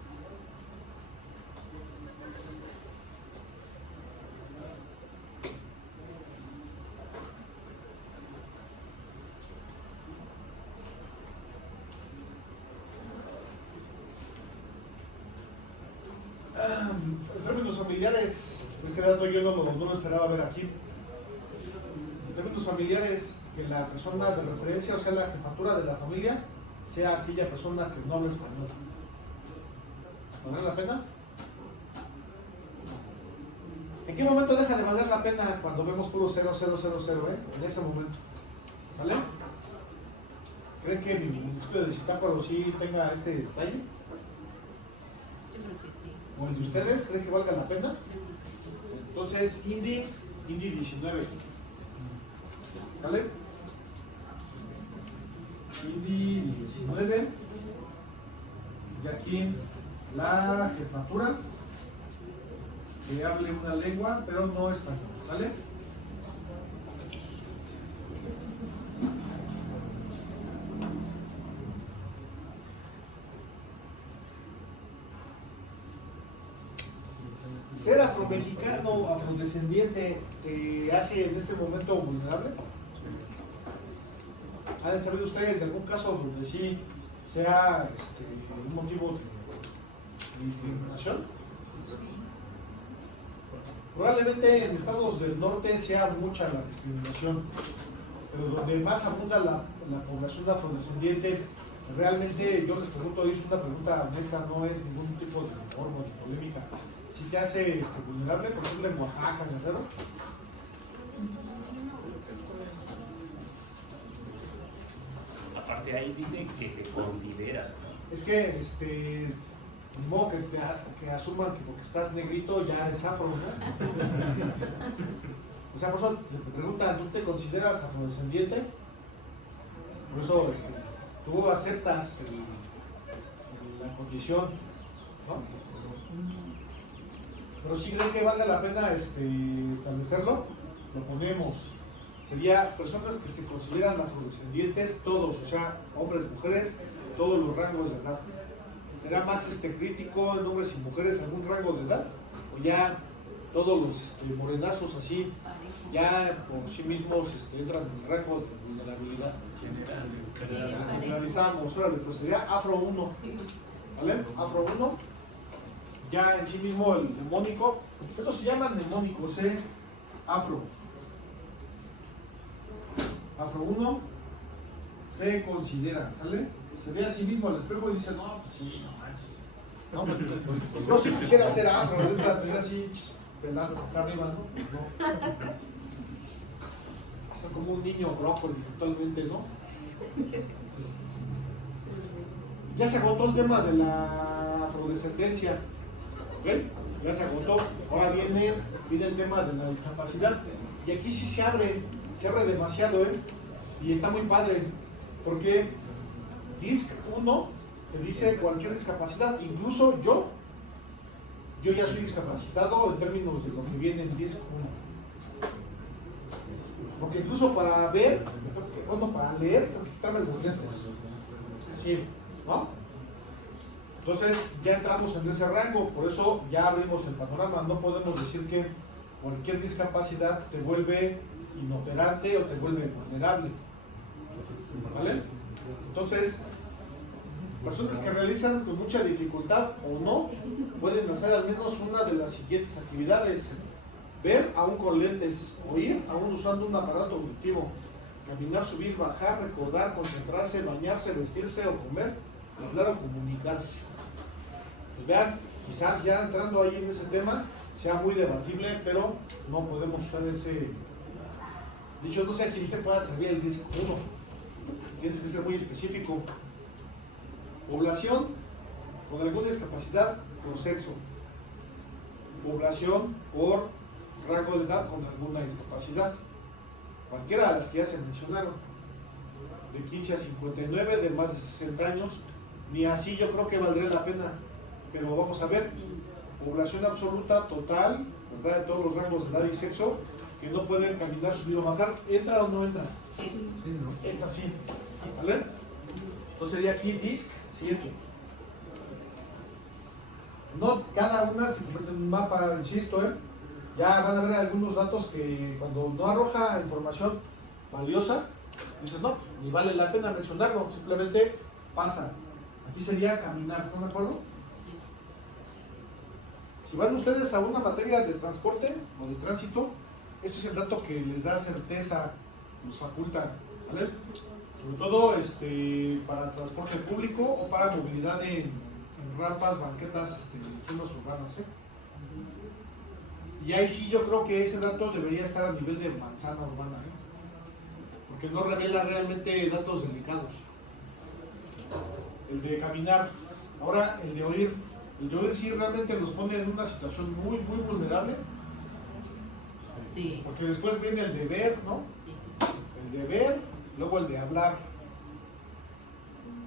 En términos familiares, este dato yo no lo esperaba ver aquí. En términos familiares, que la persona de referencia, o sea, la jefatura de la familia, sea aquella persona que no habla español. ¿Vale la pena? ¿En qué momento deja de valer la pena? Cuando vemos puro 0, 0, 0, 0, en ese momento. ¿Sale? ¿Creen que mi municipio de Zitácuaro sí tenga este detalle? Yo creo que sí. ¿O el de ustedes? ¿Creen que valga la pena? Entonces, Indy 19. ¿Vale? Indy 19. Y aquí la jefatura que hable una lengua, pero no español. ¿Vale? ¿Ser afromexicano o afrodescendiente te hace en este momento vulnerable? ¿Han sabido ustedes de algún caso donde sí sea un motivo de discriminación? Probablemente en estados del norte sea mucha la discriminación, pero donde más abunda la población afrodescendiente, realmente yo les pregunto, y es una pregunta honesta, no es ningún tipo de morbo ni polémica. Si te hace vulnerable, por ejemplo en Oaxaca, en Guerrero. Aparte ahí dice que se considera. Es que, ni modo que asuman que porque estás negrito ya eres afro, ¿no? O sea, por eso te preguntan, ¿tú te consideras afrodescendiente? Por eso tú aceptas la condición, ¿no? Pero si creen que valga la pena establecerlo, lo ponemos. Sería personas que se consideran afrodescendientes, todos, o sea, hombres, mujeres, todos los rangos de edad. ¿Será más crítico en hombres y mujeres algún rango de edad? ¿O ya todos los morenazos así, ya por sí mismos entran en el rango de vulnerabilidad? Generalizamos, órale, pues sería Afro 1, ¿vale? Afro 1, ya en sí mismo el mnemónico, estos se llaman mnemónicos, Afro. Afro 1 se considera, ¿sale? Se ve a sí mismo al espejo y dice, no, pues sí, no manches. No, pues, yo sí quisiera ser afro, tener así pelados acá arriba, ¿no? O sea, como un niño brócoli totalmente, ¿no? Ya se agotó el tema de la afrodescendencia, ¿ok? Ya se agotó. Ahora viene el tema de la discapacidad. Y aquí sí se abre demasiado, y está muy padre, porque DISC 1 te dice cualquier discapacidad, incluso yo ya soy discapacitado en términos de lo que viene en DISC 1. Porque incluso para ver, para leer, tengo que quitarme los lentes. Sí, ¿no? Entonces ya entramos en ese rango, por eso ya abrimos el panorama. No podemos decir que cualquier discapacidad te vuelve inoperante o te vuelve vulnerable, ¿vale? Entonces, personas que realizan con mucha dificultad o no, pueden hacer al menos una de las siguientes actividades: ver aún con lentes, oír aún usando un aparato auditivo, caminar, subir, bajar, recordar, concentrarse, bañarse, vestirse o comer, hablar o comunicarse. Pues vean, quizás ya entrando ahí en ese tema sea muy debatible, pero no podemos usar ese dicho. No sé a quién le pueda servir el disco 1, tienes que ser muy específico. Población con alguna discapacidad por sexo, población por rango de edad con alguna discapacidad, cualquiera de las que ya se mencionaron, de 15 a 59, de más de 60 años, ni así yo creo que valdría la pena, pero vamos a ver, población absoluta, total, ¿verdad? De todos los rangos de edad y sexo, que no pueden caminar, subir o bajar. ¿Entra o no entra? Sí, ¿no? Esta sí, ¿vale? Entonces sería aquí DISC 7. No cada una se convierte en un mapa, insisto, ya van a ver algunos datos que cuando no arroja información valiosa, dices, no, pues, ni vale la pena mencionarlo, simplemente pasa. Aquí sería caminar, ¿están de acuerdo? Si van ustedes a una materia de transporte o de tránsito, esto es el dato que les da certeza, nos faculta, ¿vale? Sobre todo para transporte público o para movilidad en rampas, banquetas, zonas urbanas, Y ahí sí yo creo que ese dato debería estar a nivel de manzana urbana, porque no revela realmente datos delicados. El de caminar, ahora el de oír sí realmente los pone en una situación muy, muy vulnerable. Sí. Porque después viene el de ver, ¿no? Sí. El de ver, luego el de hablar.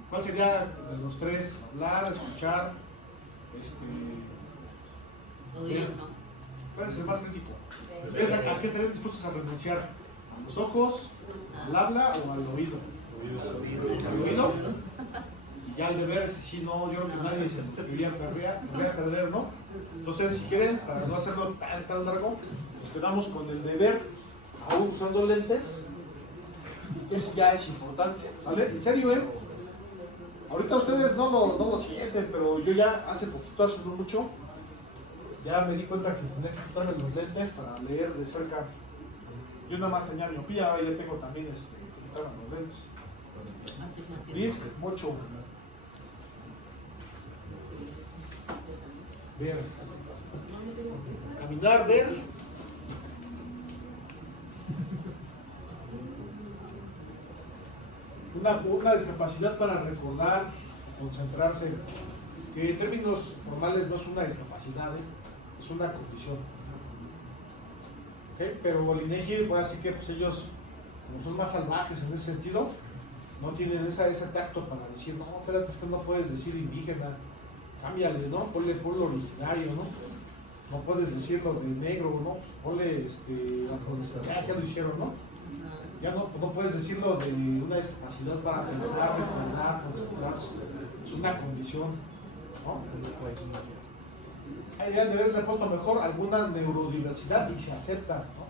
¿Cuál sería de los tres? Hablar, escuchar, Oír, ¿no? ¿Cuál es el más crítico? ¿A qué estarían dispuestos a renunciar? ¿A los ojos, al habla o al oído? Al oído. Y ya el de ver, ese sí no, yo creo que nadie se querría perder, ¿no? Entonces, si quieren, para no hacerlo tan largo, nos quedamos con el de ver, aún usando lentes. Ese ya es importante, ¿vale? En serio, Ahorita ustedes no lo sienten, pero yo ya hace poquito, hace no mucho, ya me di cuenta que tenía que quitarme los lentes para leer de cerca. Yo nada más tenía miopía, ahora ya tengo también que quitarme los lentes. Liz, mucho. Ver. Caminar, ver. Una discapacidad para recordar, concentrarse, que en términos formales no es una discapacidad, es una condición. ¿Okay? Pero el INEGI, pues así que pues ellos, como son más salvajes en ese sentido, no tienen ese tacto para decir, no, espérate, es que no puedes decir indígena, cámbiale, ¿no? Ponle pueblo originario, ¿no? No puedes decirlo de negro, ¿no? Ponle afrodescendencia, ya lo hicieron, ¿no? Ya no puedes decirlo de una discapacidad para pensar, recordar, concentrarse. Es una condición, ¿no? Ahí deben de haberle puesto mejor alguna neurodiversidad y se acepta, ¿no?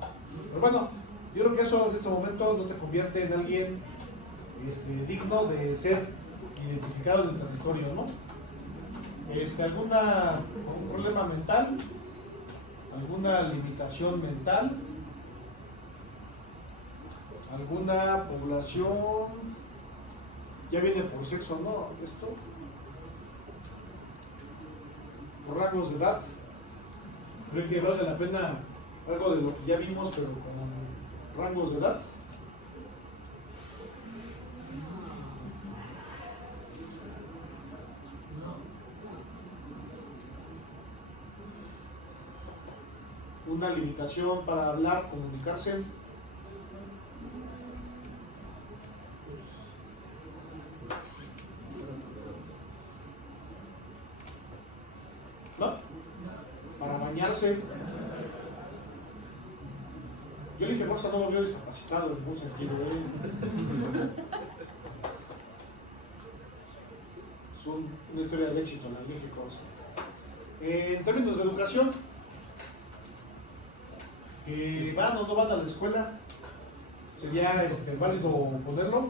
Pero bueno, yo creo que eso en este momento no te convierte en alguien digno de ser identificado en el territorio, ¿no? ¿Algún problema mental? ¿Alguna limitación mental? ¿Alguna población? Ya viene por sexo, ¿no? Esto. Por rangos de edad. Creo que vale la pena algo de lo que ya vimos, pero con rangos de edad. Una limitación para hablar, comunicarse. ¿No? Para bañarse. Yo le dije, Borsa, no lo veo discapacitado en ningún sentido. Es una historia de éxito, la dije Corsa. En términos de educación, que van o no van a la escuela, ¿sería válido ponerlo?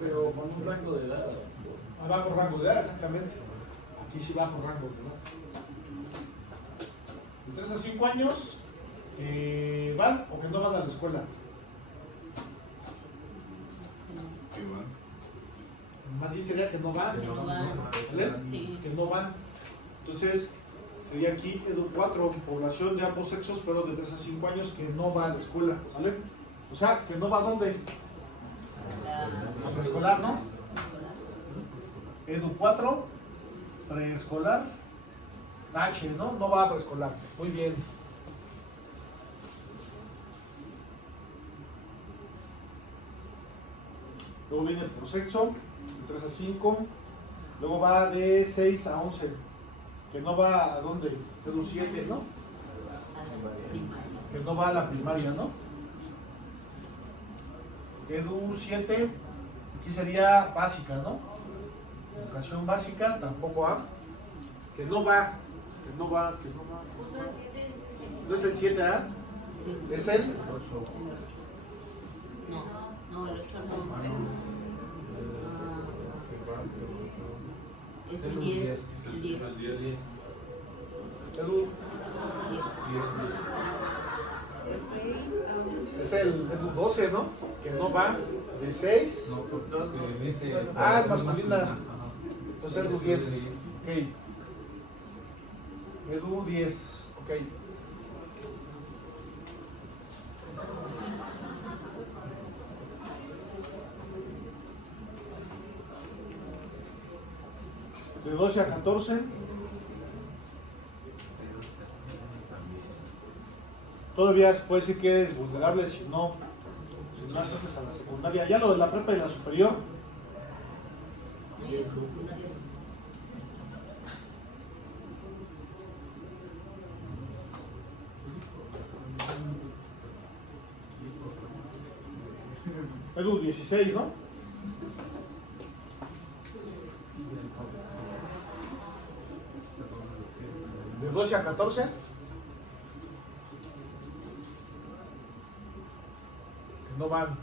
Pero con un rango de edad. Va por rango de edad, exactamente. Aquí sí va por rango de edad. De 3 a 5 años, ¿van o que no van a la escuela? Más bien sería que no van. Que no van. ¿Vale? Sí. Que no van. Entonces, sería aquí Edu 4, población de ambos sexos, pero de 3 a 5 años que no va a la escuela. ¿Vale? O sea, que no va a dónde? A preescolar, ¿no? Edu 4, preescolar. H, ¿no? No va a preescolar. Muy bien. Luego viene el prosexo, de 3 a 5. Luego va de 6 a 11. Que no va a dónde? Edu 7, ¿no? Que no va a la primaria, ¿no? Edu 7, aquí sería básica, ¿no? Educación básica, tampoco va. Que no va. ¿No es el 7, ah? Sí. ¿Es el? No, el 8 no. Es el 10. El 10. Edu. Es el Edu 12, ¿no? Que no va. De 6. Ah, es masculina. Entonces Edu 10. Ok. Edu 10. Ok. De 12 a 14. Todavía se puede decir que es vulnerable si no asistes a la secundaria. Ya lo de la prepa y la superior. Edu 16, ¿no? De 12 a 14. Que no van.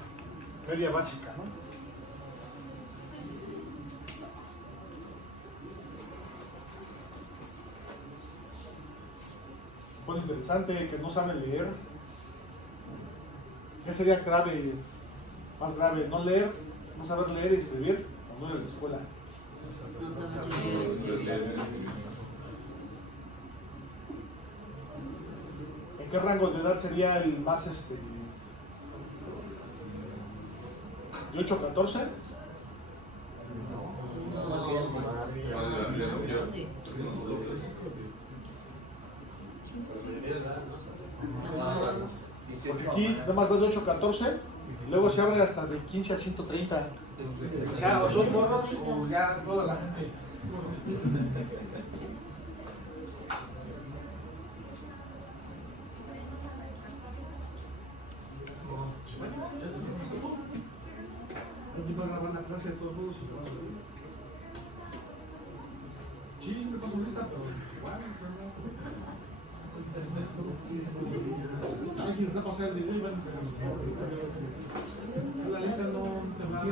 Media básica, ¿no? cosa interesante, que no saben leer. ¿Qué sería grave, más grave? ¿No leer, no saber leer y escribir o no ir a la escuela? No sabes leer. ¿En qué rango de edad sería el más de 8 a 14? Porque aquí nada más va de 8 a 14 y luego se abre hasta de 15 a 130. O sea, o son morros o ya toda la gente. ¿No te van a grabar la clase de todos modos y te vas a subir? Sí, me paso lista, pero igual. Alguien está pasando el video y van a la lista no te va a...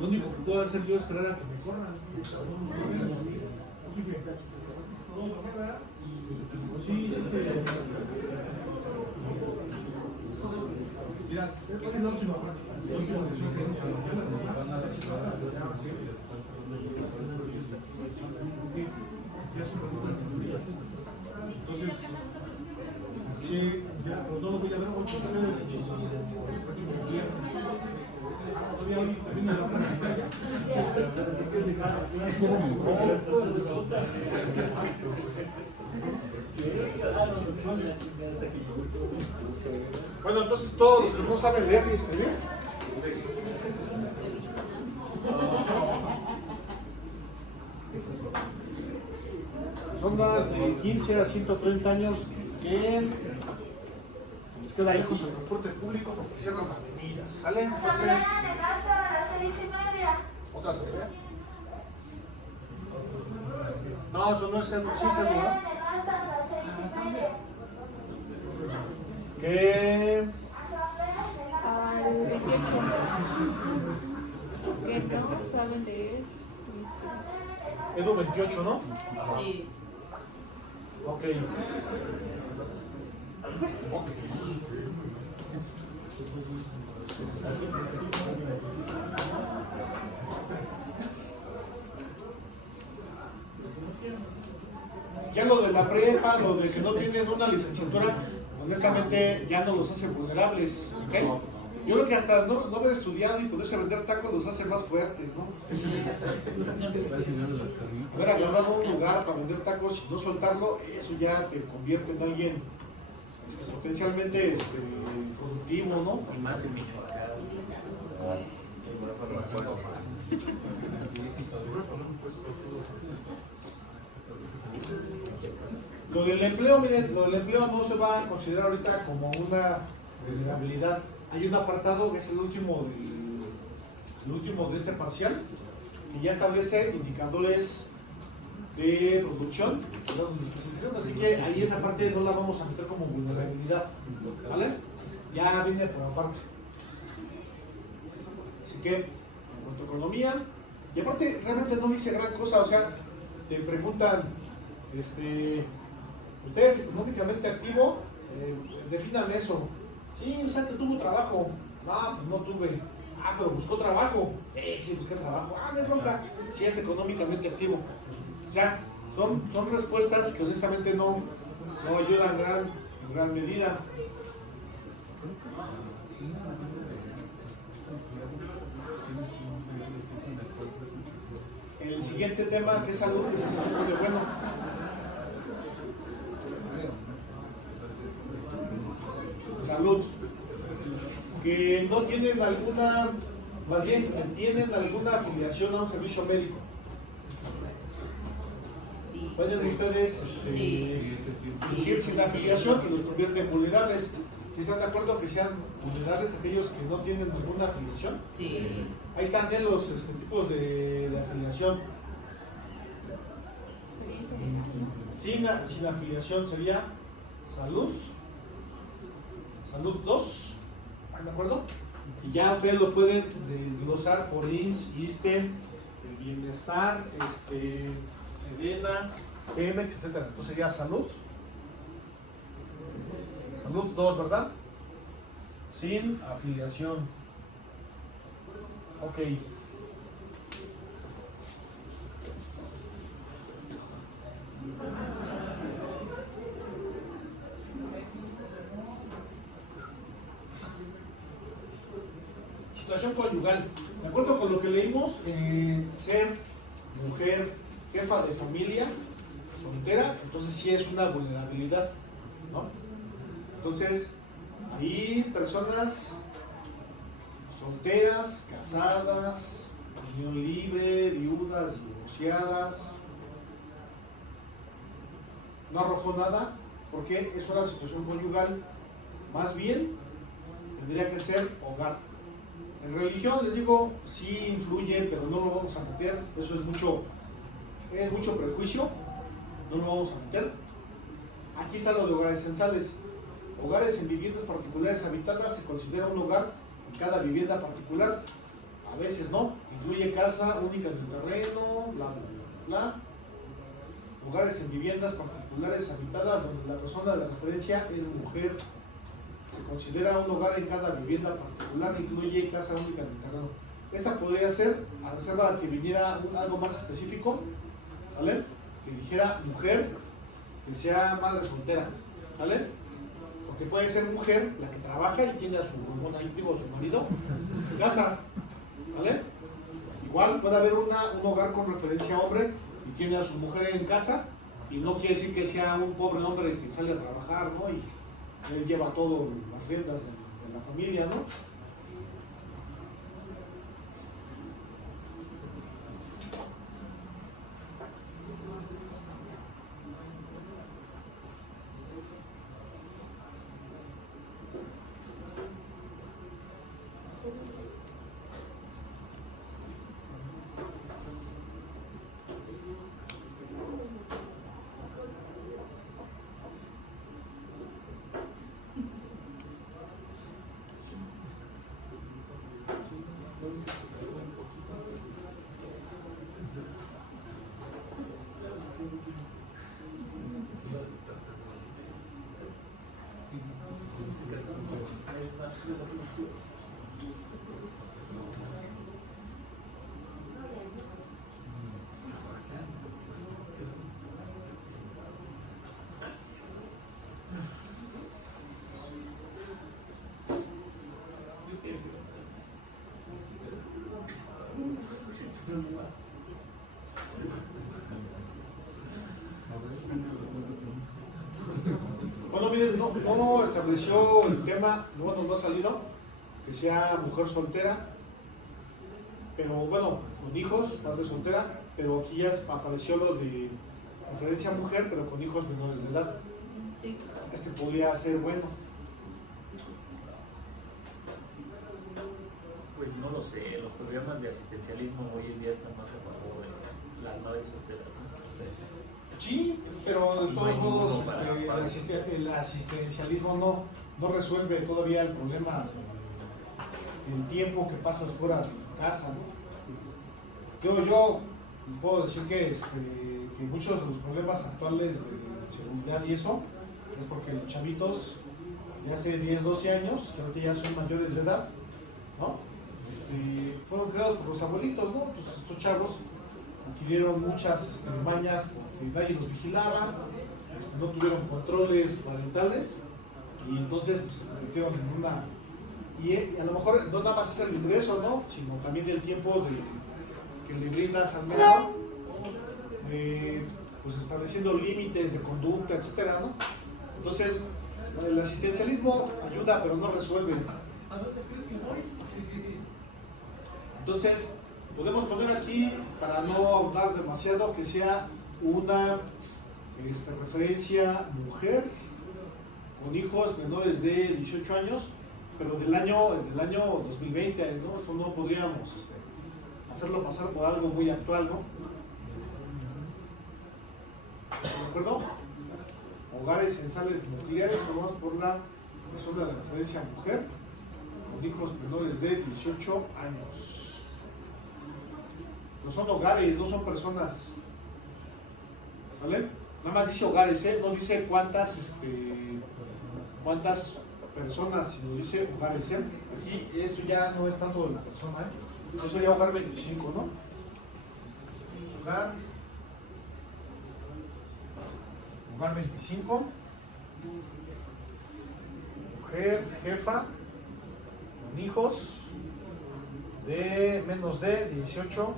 Lo único que puedo hacer yo es esperar a que me corran. Sí, mira, es la última práctica. La última sesión que entonces, sí, ya, pero no lo voy a ver 8 veces. Todavía hoy termina la práctica ya. Bueno, entonces todos los que no saben leer ni escribir. Personas de 15 a 130 años que les queda lejos el transporte público porque cierran avenidas. ¿Sale? Entonces. ¿Otra salida? No, eso no es sí celular. ¿Qué? Al 18. ¿Qué no saben leer? Edu 28, ¿no? Sí. Ok. Ya lo de la prepa, lo de que no tienen una licenciatura, honestamente ya no los hace vulnerables, ¿ok? Yo creo que hasta no haber estudiado y poderse vender tacos los hace más fuertes, ¿no? Haber agarrado un lugar para vender tacos y no soltarlo, eso ya te convierte en alguien potencialmente productivo, ¿no? Y más en Michoacán. Lo del empleo, miren, lo del empleo no se va a considerar ahorita como una vulnerabilidad. Hay un apartado que es el último de este parcial, que ya establece indicadores de producción, de especialización, así que ahí esa parte no la vamos a meter como vulnerabilidad, ¿vale? Ya viene por aparte. Así que, en cuanto a economía, y aparte realmente no dice gran cosa, o sea, te preguntan, ¿usted es económicamente activo? Definan eso. Sí, o sea, que tuvo trabajo. No, pues no tuve. Ah, pero buscó trabajo. Sí, busqué trabajo. Ah, no hay bronca. Sí, es económicamente activo. O sea, son respuestas que honestamente no ayudan en gran medida. El siguiente tema, que es salud, ese sí se pone bueno. Salud. Que no tienen alguna, más bien, tienen alguna afiliación a un servicio médico. Sí. Pueden ustedes decir sin la afiliación y los convierte en vulnerables. ¿Sí están de acuerdo que sean vulnerables aquellos que no tienen ninguna afiliación? Sí. Ahí están ya los tipos de afiliación. Sin afiliación sería salud, salud 2, ¿de acuerdo? Y ya ustedes lo pueden desglosar por IMSS, ISSSTE, bienestar, Sedena, Pemex, etcétera. Entonces sería salud. Salud 2, ¿verdad? Sin afiliación. Ok. Situación conyugal. De acuerdo con lo que leímos, ser mujer, jefa de familia, soltera, entonces sí es una vulnerabilidad, ¿no? Entonces, hay personas solteras, casadas, unión libre, viudas, divorciadas. No arrojó nada porque eso es la situación conyugal. Más bien, tendría que ser hogar. En religión, les digo, sí influye, pero no lo vamos a meter. Eso es mucho prejuicio. No lo vamos a meter. Aquí está lo de hogares censales. Hogares en viviendas particulares habitadas se considera un hogar en cada vivienda particular. A veces no. Incluye casa única en el terreno, bla, bla, bla, bla. Hogares en viviendas particulares habitadas donde la persona de referencia es mujer. Se considera un hogar en cada vivienda particular, incluye casa única en el terreno. Esta podría ser, a reserva de que viniera algo más específico, ¿vale? Que dijera mujer, que sea madre soltera, ¿vale? Porque puede ser mujer la que trabaja y tiene a su íntimo, su marido, en casa, ¿vale? Igual puede haber un hogar con referencia a hombre y tiene a su mujer en casa, y no quiere decir que sea un pobre hombre que sale a trabajar, ¿no? Y él lleva todas las riendas de la familia, ¿no? Bueno, miren, no estableció el tema, no nos ha salido que sea mujer soltera, pero bueno, con hijos, madre soltera, pero aquí ya apareció lo de referencia a mujer, pero con hijos menores de edad. Sí. Este podría ser bueno. Pues no lo sé, los programas de asistencialismo hoy en día están más a favor de las madres solteras, ¿no? Sí, pero de todos modos para el asistencialismo no resuelve todavía el problema del tiempo que pasas fuera de casa, ¿no? Yo puedo decir que muchos de los problemas actuales de seguridad y eso es porque los chavitos de hace 10, 12 años, que ahorita ya son mayores de edad, ¿no? Fueron creados por los abuelitos, ¿no? Pues estos chavos adquirieron muchas mañas porque nadie los vigilaba, no tuvieron controles parentales y entonces pues, se convirtieron en una... Y a lo mejor no nada más es el ingreso, ¿no? Sino también el tiempo que le brindas al menor, pues estableciendo límites de conducta, etcétera, ¿no? Entonces, el asistencialismo ayuda, pero no resuelve. ¿A dónde crees que voy? Entonces, podemos poner aquí, para no ahondar demasiado, que sea una referencia mujer con hijos menores de 18 años, pero del año 2020, ¿no? Esto no podríamos hacerlo pasar por algo muy actual, ¿no? ¿De acuerdo? Hogares censales nucleares, vamos por la persona de referencia mujer con hijos menores de 18 años. No son hogares, no son personas. ¿Vale? Nada más dice hogares, ¿eh? No dice cuántas personas, sino dice hogares, ¿eh? Aquí esto ya no es tanto de la persona, ¿eh? Eso sería hogar 25, ¿no? Hogar 25. Mujer, jefa, con hijos de menos de 18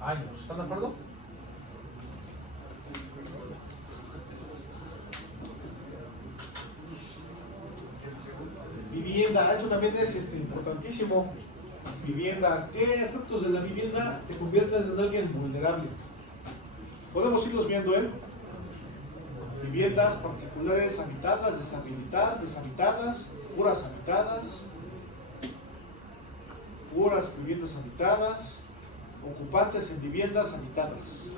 años. ¿Están de acuerdo? Vivienda, eso también es importantísimo. Vivienda, ¿qué aspectos de la vivienda te convierten en alguien vulnerable? Podemos irlos viendo, ¿eh? Viviendas particulares habitadas, deshabitadas, puras habitadas, puras viviendas habitadas, ocupantes en viviendas habitadas.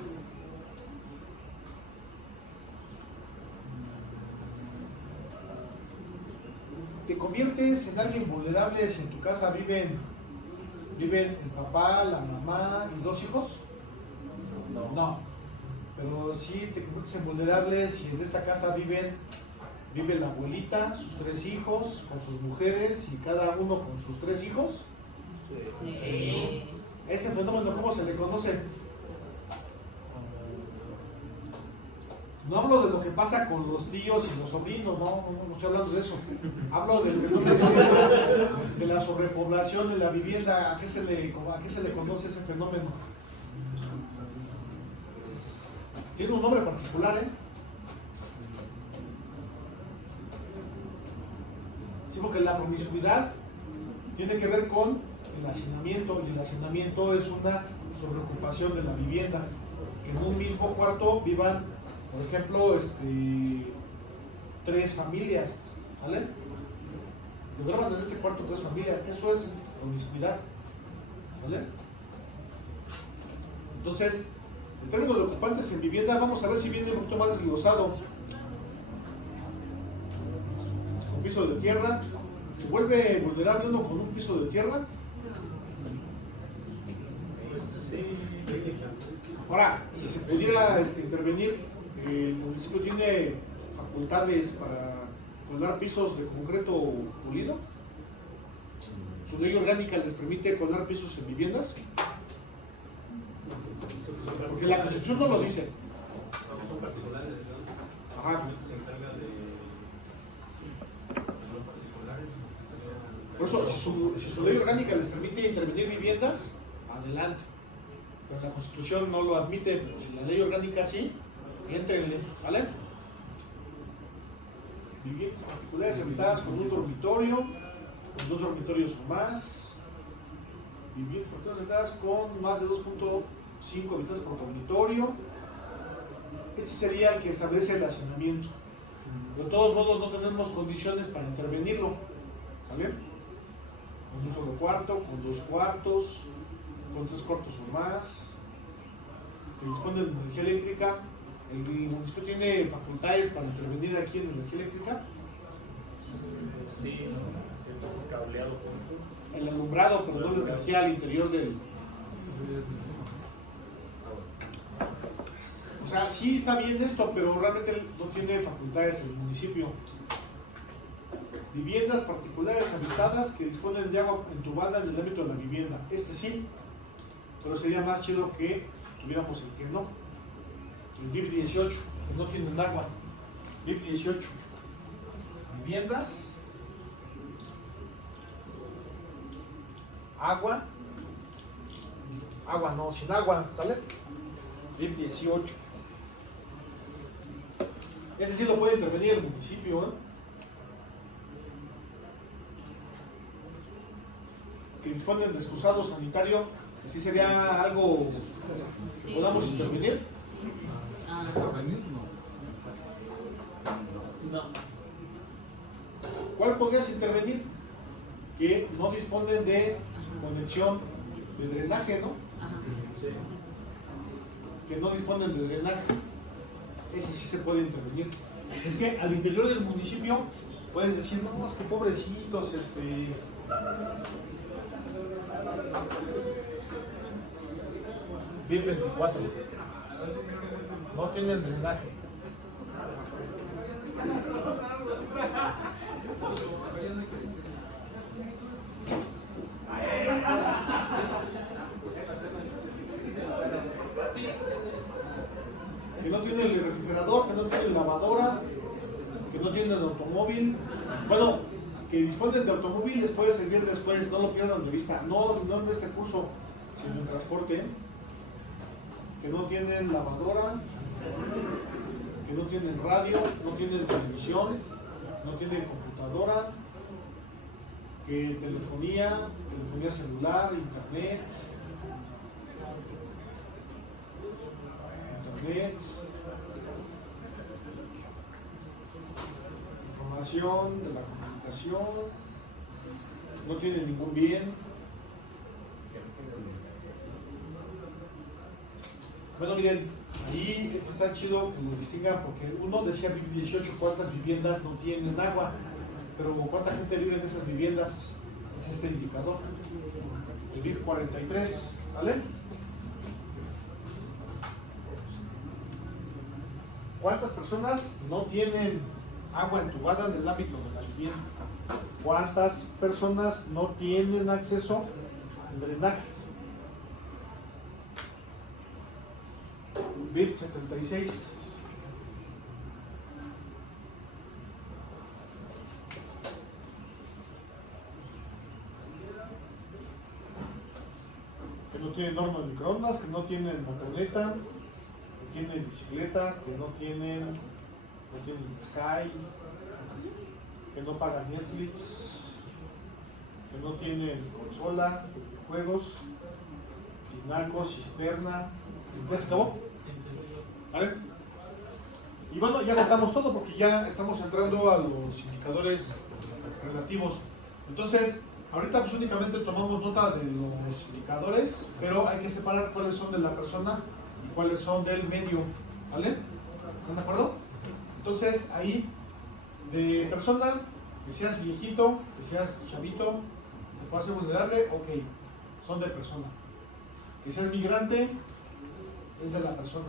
¿Te conviertes en alguien vulnerable si en tu casa viven el papá, la mamá y 2 hijos? No. Pero sí te conviertes en vulnerable si en esta casa vive la abuelita, sus 3 hijos, con sus mujeres y cada uno con sus 3 hijos. Ese fenómeno, ¿cómo se le conoce? No hablo de lo que pasa con los tíos y los sobrinos, no estoy hablando de eso. Hablo del fenómeno de la sobrepoblación de la vivienda. ¿A qué se le conoce ese fenómeno? Tiene un nombre particular, ¿eh? Sí, porque la promiscuidad tiene que ver con el hacinamiento, y el hacinamiento es una sobreocupación de la vivienda. Que en un mismo cuarto vivan, por ejemplo, 3 familias, ¿vale? Lograban en ese cuarto 3 familias, eso es promiscuidad, ¿vale? Entonces, en términos de ocupantes en vivienda, vamos a ver si viene un poquito más desglosado. Un piso de tierra, ¿se vuelve vulnerable uno con un piso de tierra? Ahora, si se pudiera intervenir, el municipio tiene facultades para colar pisos de concreto pulido. Su ley orgánica les permite colar pisos en viviendas. Porque la Constitución no lo dice. Son particulares, ¿no? Ajá. Se encarga de. Son particulares. Por eso, si su ley orgánica les permite intervenir viviendas, adelante. Pero la Constitución no lo admite, pero si la ley orgánica sí, éntrenle, ¿vale? Viviendas particulares habitadas con un dormitorio, con 2 dormitorios o más. Viviendas particulares habitadas con más de 2.5 habitantes por dormitorio. Este sería el que establece el hacinamiento. Pero de todos modos no tenemos condiciones para intervenirlo, ¿sale? Con un solo cuarto, con 2 cuartos, con 3 cuartos o más, que disponen de energía eléctrica. El municipio tiene facultades para intervenir aquí en energía eléctrica. Sí, el cableado. El alumbrado, pero no la energía al interior del. O sea, sí está bien esto, pero realmente no tiene facultades el municipio. Viviendas particulares habitadas que disponen de agua entubada en el ámbito de la vivienda. Este sí, pero sería más chido que tuviéramos el que no. El BIP 18, que no tienen agua. BIP 18. Viviendas. Agua. Agua no, sin agua, ¿sale? BIP 18. Ese sí lo puede intervenir el municipio, ¿eh? Que disponen de excusado sanitario, así sería algo que podamos intervenir. No. ¿Cuál podrías intervenir? Que no disponen de conexión de drenaje, ¿no? Sí. Que no disponen de drenaje. Ese sí se puede intervenir. Es que al interior del municipio puedes decir, no, es que pobrecitos, VIP 24. No tienen drenaje. Que no tienen el refrigerador, que no tienen lavadora, que no tienen automóvil. Bueno, que disponen de automóvil les puede servir después, no lo pierdan de vista. No en este curso, sino en transporte. Que no tienen lavadora, que no tienen radio, no tienen televisión, no tienen computadora, que telefonía celular, internet, información de la comunicación, no tienen ningún bien. Bueno, miren, ahí está chido que lo distingan porque uno decía 18 cuántas viviendas no tienen agua, pero cuánta gente vive en esas viviendas es este indicador. El BIP 43, ¿vale? ¿Cuántas personas no tienen agua entubada en el ámbito de la vivienda? ¿Cuántas personas no tienen acceso al drenaje? BIP 76. Que no tienen horno de microondas, que no tienen motoneta, que tienen bicicleta, que no tienen Sky, que no pagan Netflix, que no tienen consola, juegos, tinacos, cisterna. ¿Ya se acabó? ¿Vale? Y bueno, ya agotamos todo porque ya estamos entrando a los indicadores relativos. Entonces, ahorita pues únicamente tomamos nota de los indicadores, pero hay que separar cuáles son de la persona y cuáles son del medio. ¿Vale? ¿Están de acuerdo? Entonces, ahí, de persona, que seas viejito, que seas chavito, que puedas ser vulnerable, ok, son de persona. Que seas migrante, es de la persona.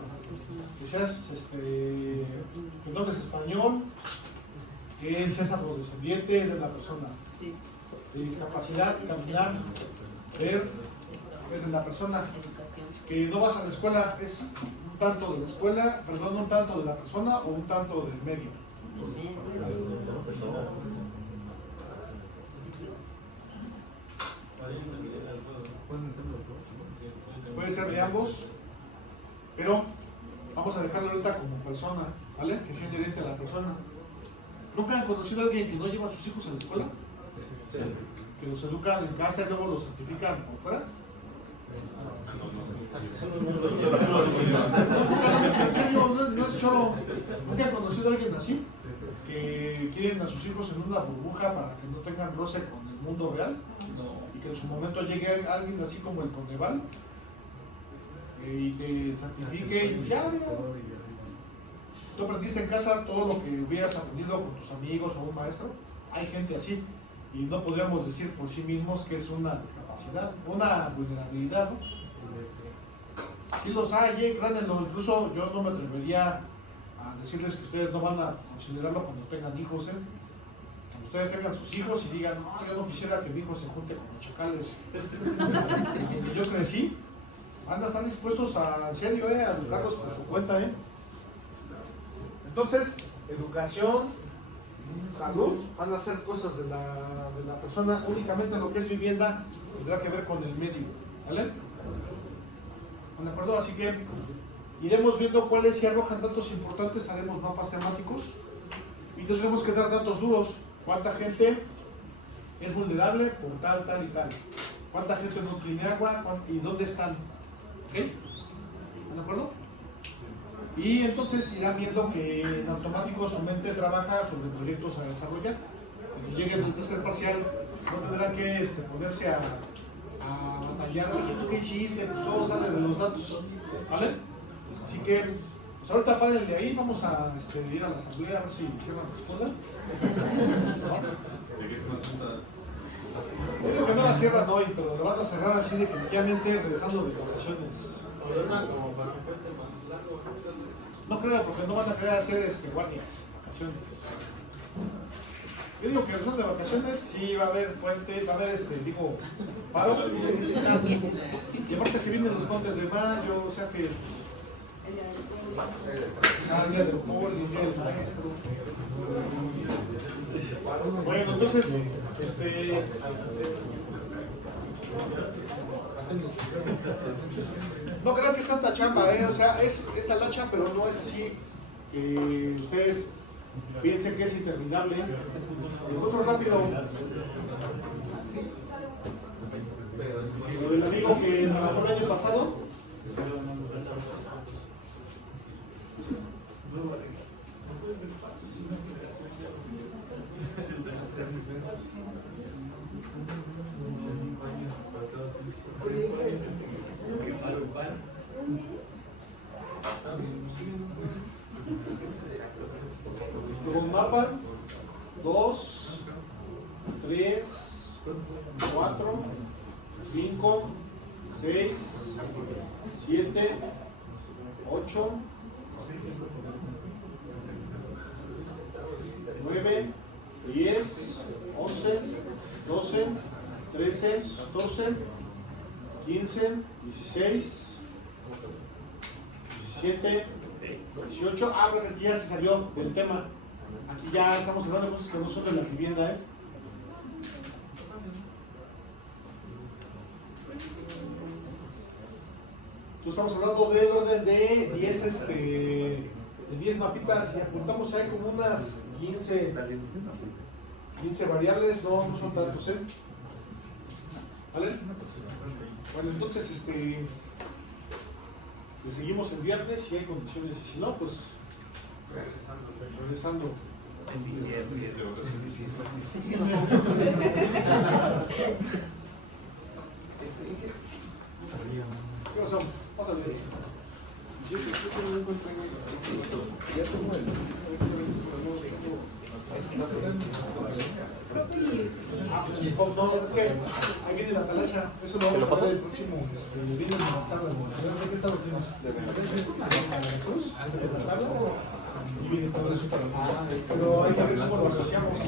Que seas, que no eres español, que seas afrodescendiente, es de la persona. Sí. De discapacidad, caminar, ver, es de la persona. Que no vas a la escuela, es un tanto de la escuela, perdón, un tanto de la persona o un tanto del medio. Puede ser de ambos, pero vamos a dejarlo ahorita como persona, ¿vale? Que sea inherente a la persona. ¿Nunca han conocido a alguien que no lleva a sus hijos a la escuela? Sí. Que los educan en casa y luego los certifican por fuera. En serio, no es choro. ¿Nunca han conocido a alguien así? Que quieren a sus hijos en una burbuja para que no tengan roce con el mundo real. Y que en su momento llegue alguien así como el Coneval y te certifique y pues ya, mira. Tú aprendiste en casa todo lo que hubieras aprendido con tus amigos o un maestro. Hay gente así y no podríamos decir por sí mismos que es una discapacidad, una vulnerabilidad, ¿no? Sí los hay, créanlo. Incluso yo no me atrevería a decirles que ustedes no van a considerarlo cuando tengan hijos, Cuando ustedes tengan sus hijos y digan, no, yo no quisiera que mi hijo se junte con los chacales. Donde yo crecí, van a estar dispuestos a, en serio, a educarlos por su cuenta, Entonces, educación, salud, van a ser cosas de la persona. Únicamente lo que es vivienda tendrá que ver con el medio, ¿vale? ¿De acuerdo? Así que iremos viendo cuáles, si arrojan datos importantes, haremos mapas temáticos y tendremos que dar datos duros. ¿Cuánta gente es vulnerable por tal, tal y tal? ¿Cuánta gente no tiene agua? ¿Y dónde están? ¿Ok? ¿De acuerdo? Y entonces irán viendo que en automático su mente trabaja sobre proyectos a desarrollar. Cuando lleguen al tercer parcial, no tendrán que ponerse a batallar. Oye, ¿tú qué hiciste? Pues todo sale de los datos, ¿vale? Así que, pues ahorita párenle ahí, vamos a ir a la asamblea a ver si cierran la escuela. ¿De qué se trata? Yo creo que no las cierran hoy, pero lo van a cerrar así definitivamente regresando de vacaciones. No creo, porque no van a querer hacer guardias, vacaciones. Yo digo que regresando de vacaciones sí va a haber puente, va a haber paro. Y aparte se vienen los puentes de mayo, o sea que el día del poli, el día del maestro. Bueno, entonces, no creo que es tanta chamba, o sea, es esta lacha, pero no es así que ustedes piensen que es interminable. Otro rápido. Lo del amigo que trabajó el año pasado. Luego un mapa, 2, 3, 4, 5, 6, 7, 8, 9, 10, 11, 12, 13, 14, 15, 16, 17, 18. Ah, bueno, aquí ya se salió del tema. Aquí ya estamos hablando de cosas que no son de la vivienda, Entonces estamos hablando del orden de 10 mapitas y apuntamos ahí como unas 15 variables, no son tantos, ¿Vale? Bueno, entonces le seguimos el viernes si hay condiciones y si no, pues regresando. En diciembre. ¿Qué pasó? Pásale. No, es que ahí viene la talacha. Eso lo vamos a ver el próximo viernes más tarde. ¿De qué estado tienes? De Veracruz, de Tablas. Y viene todo eso para. Pero hay que ver cómo lo asociamos.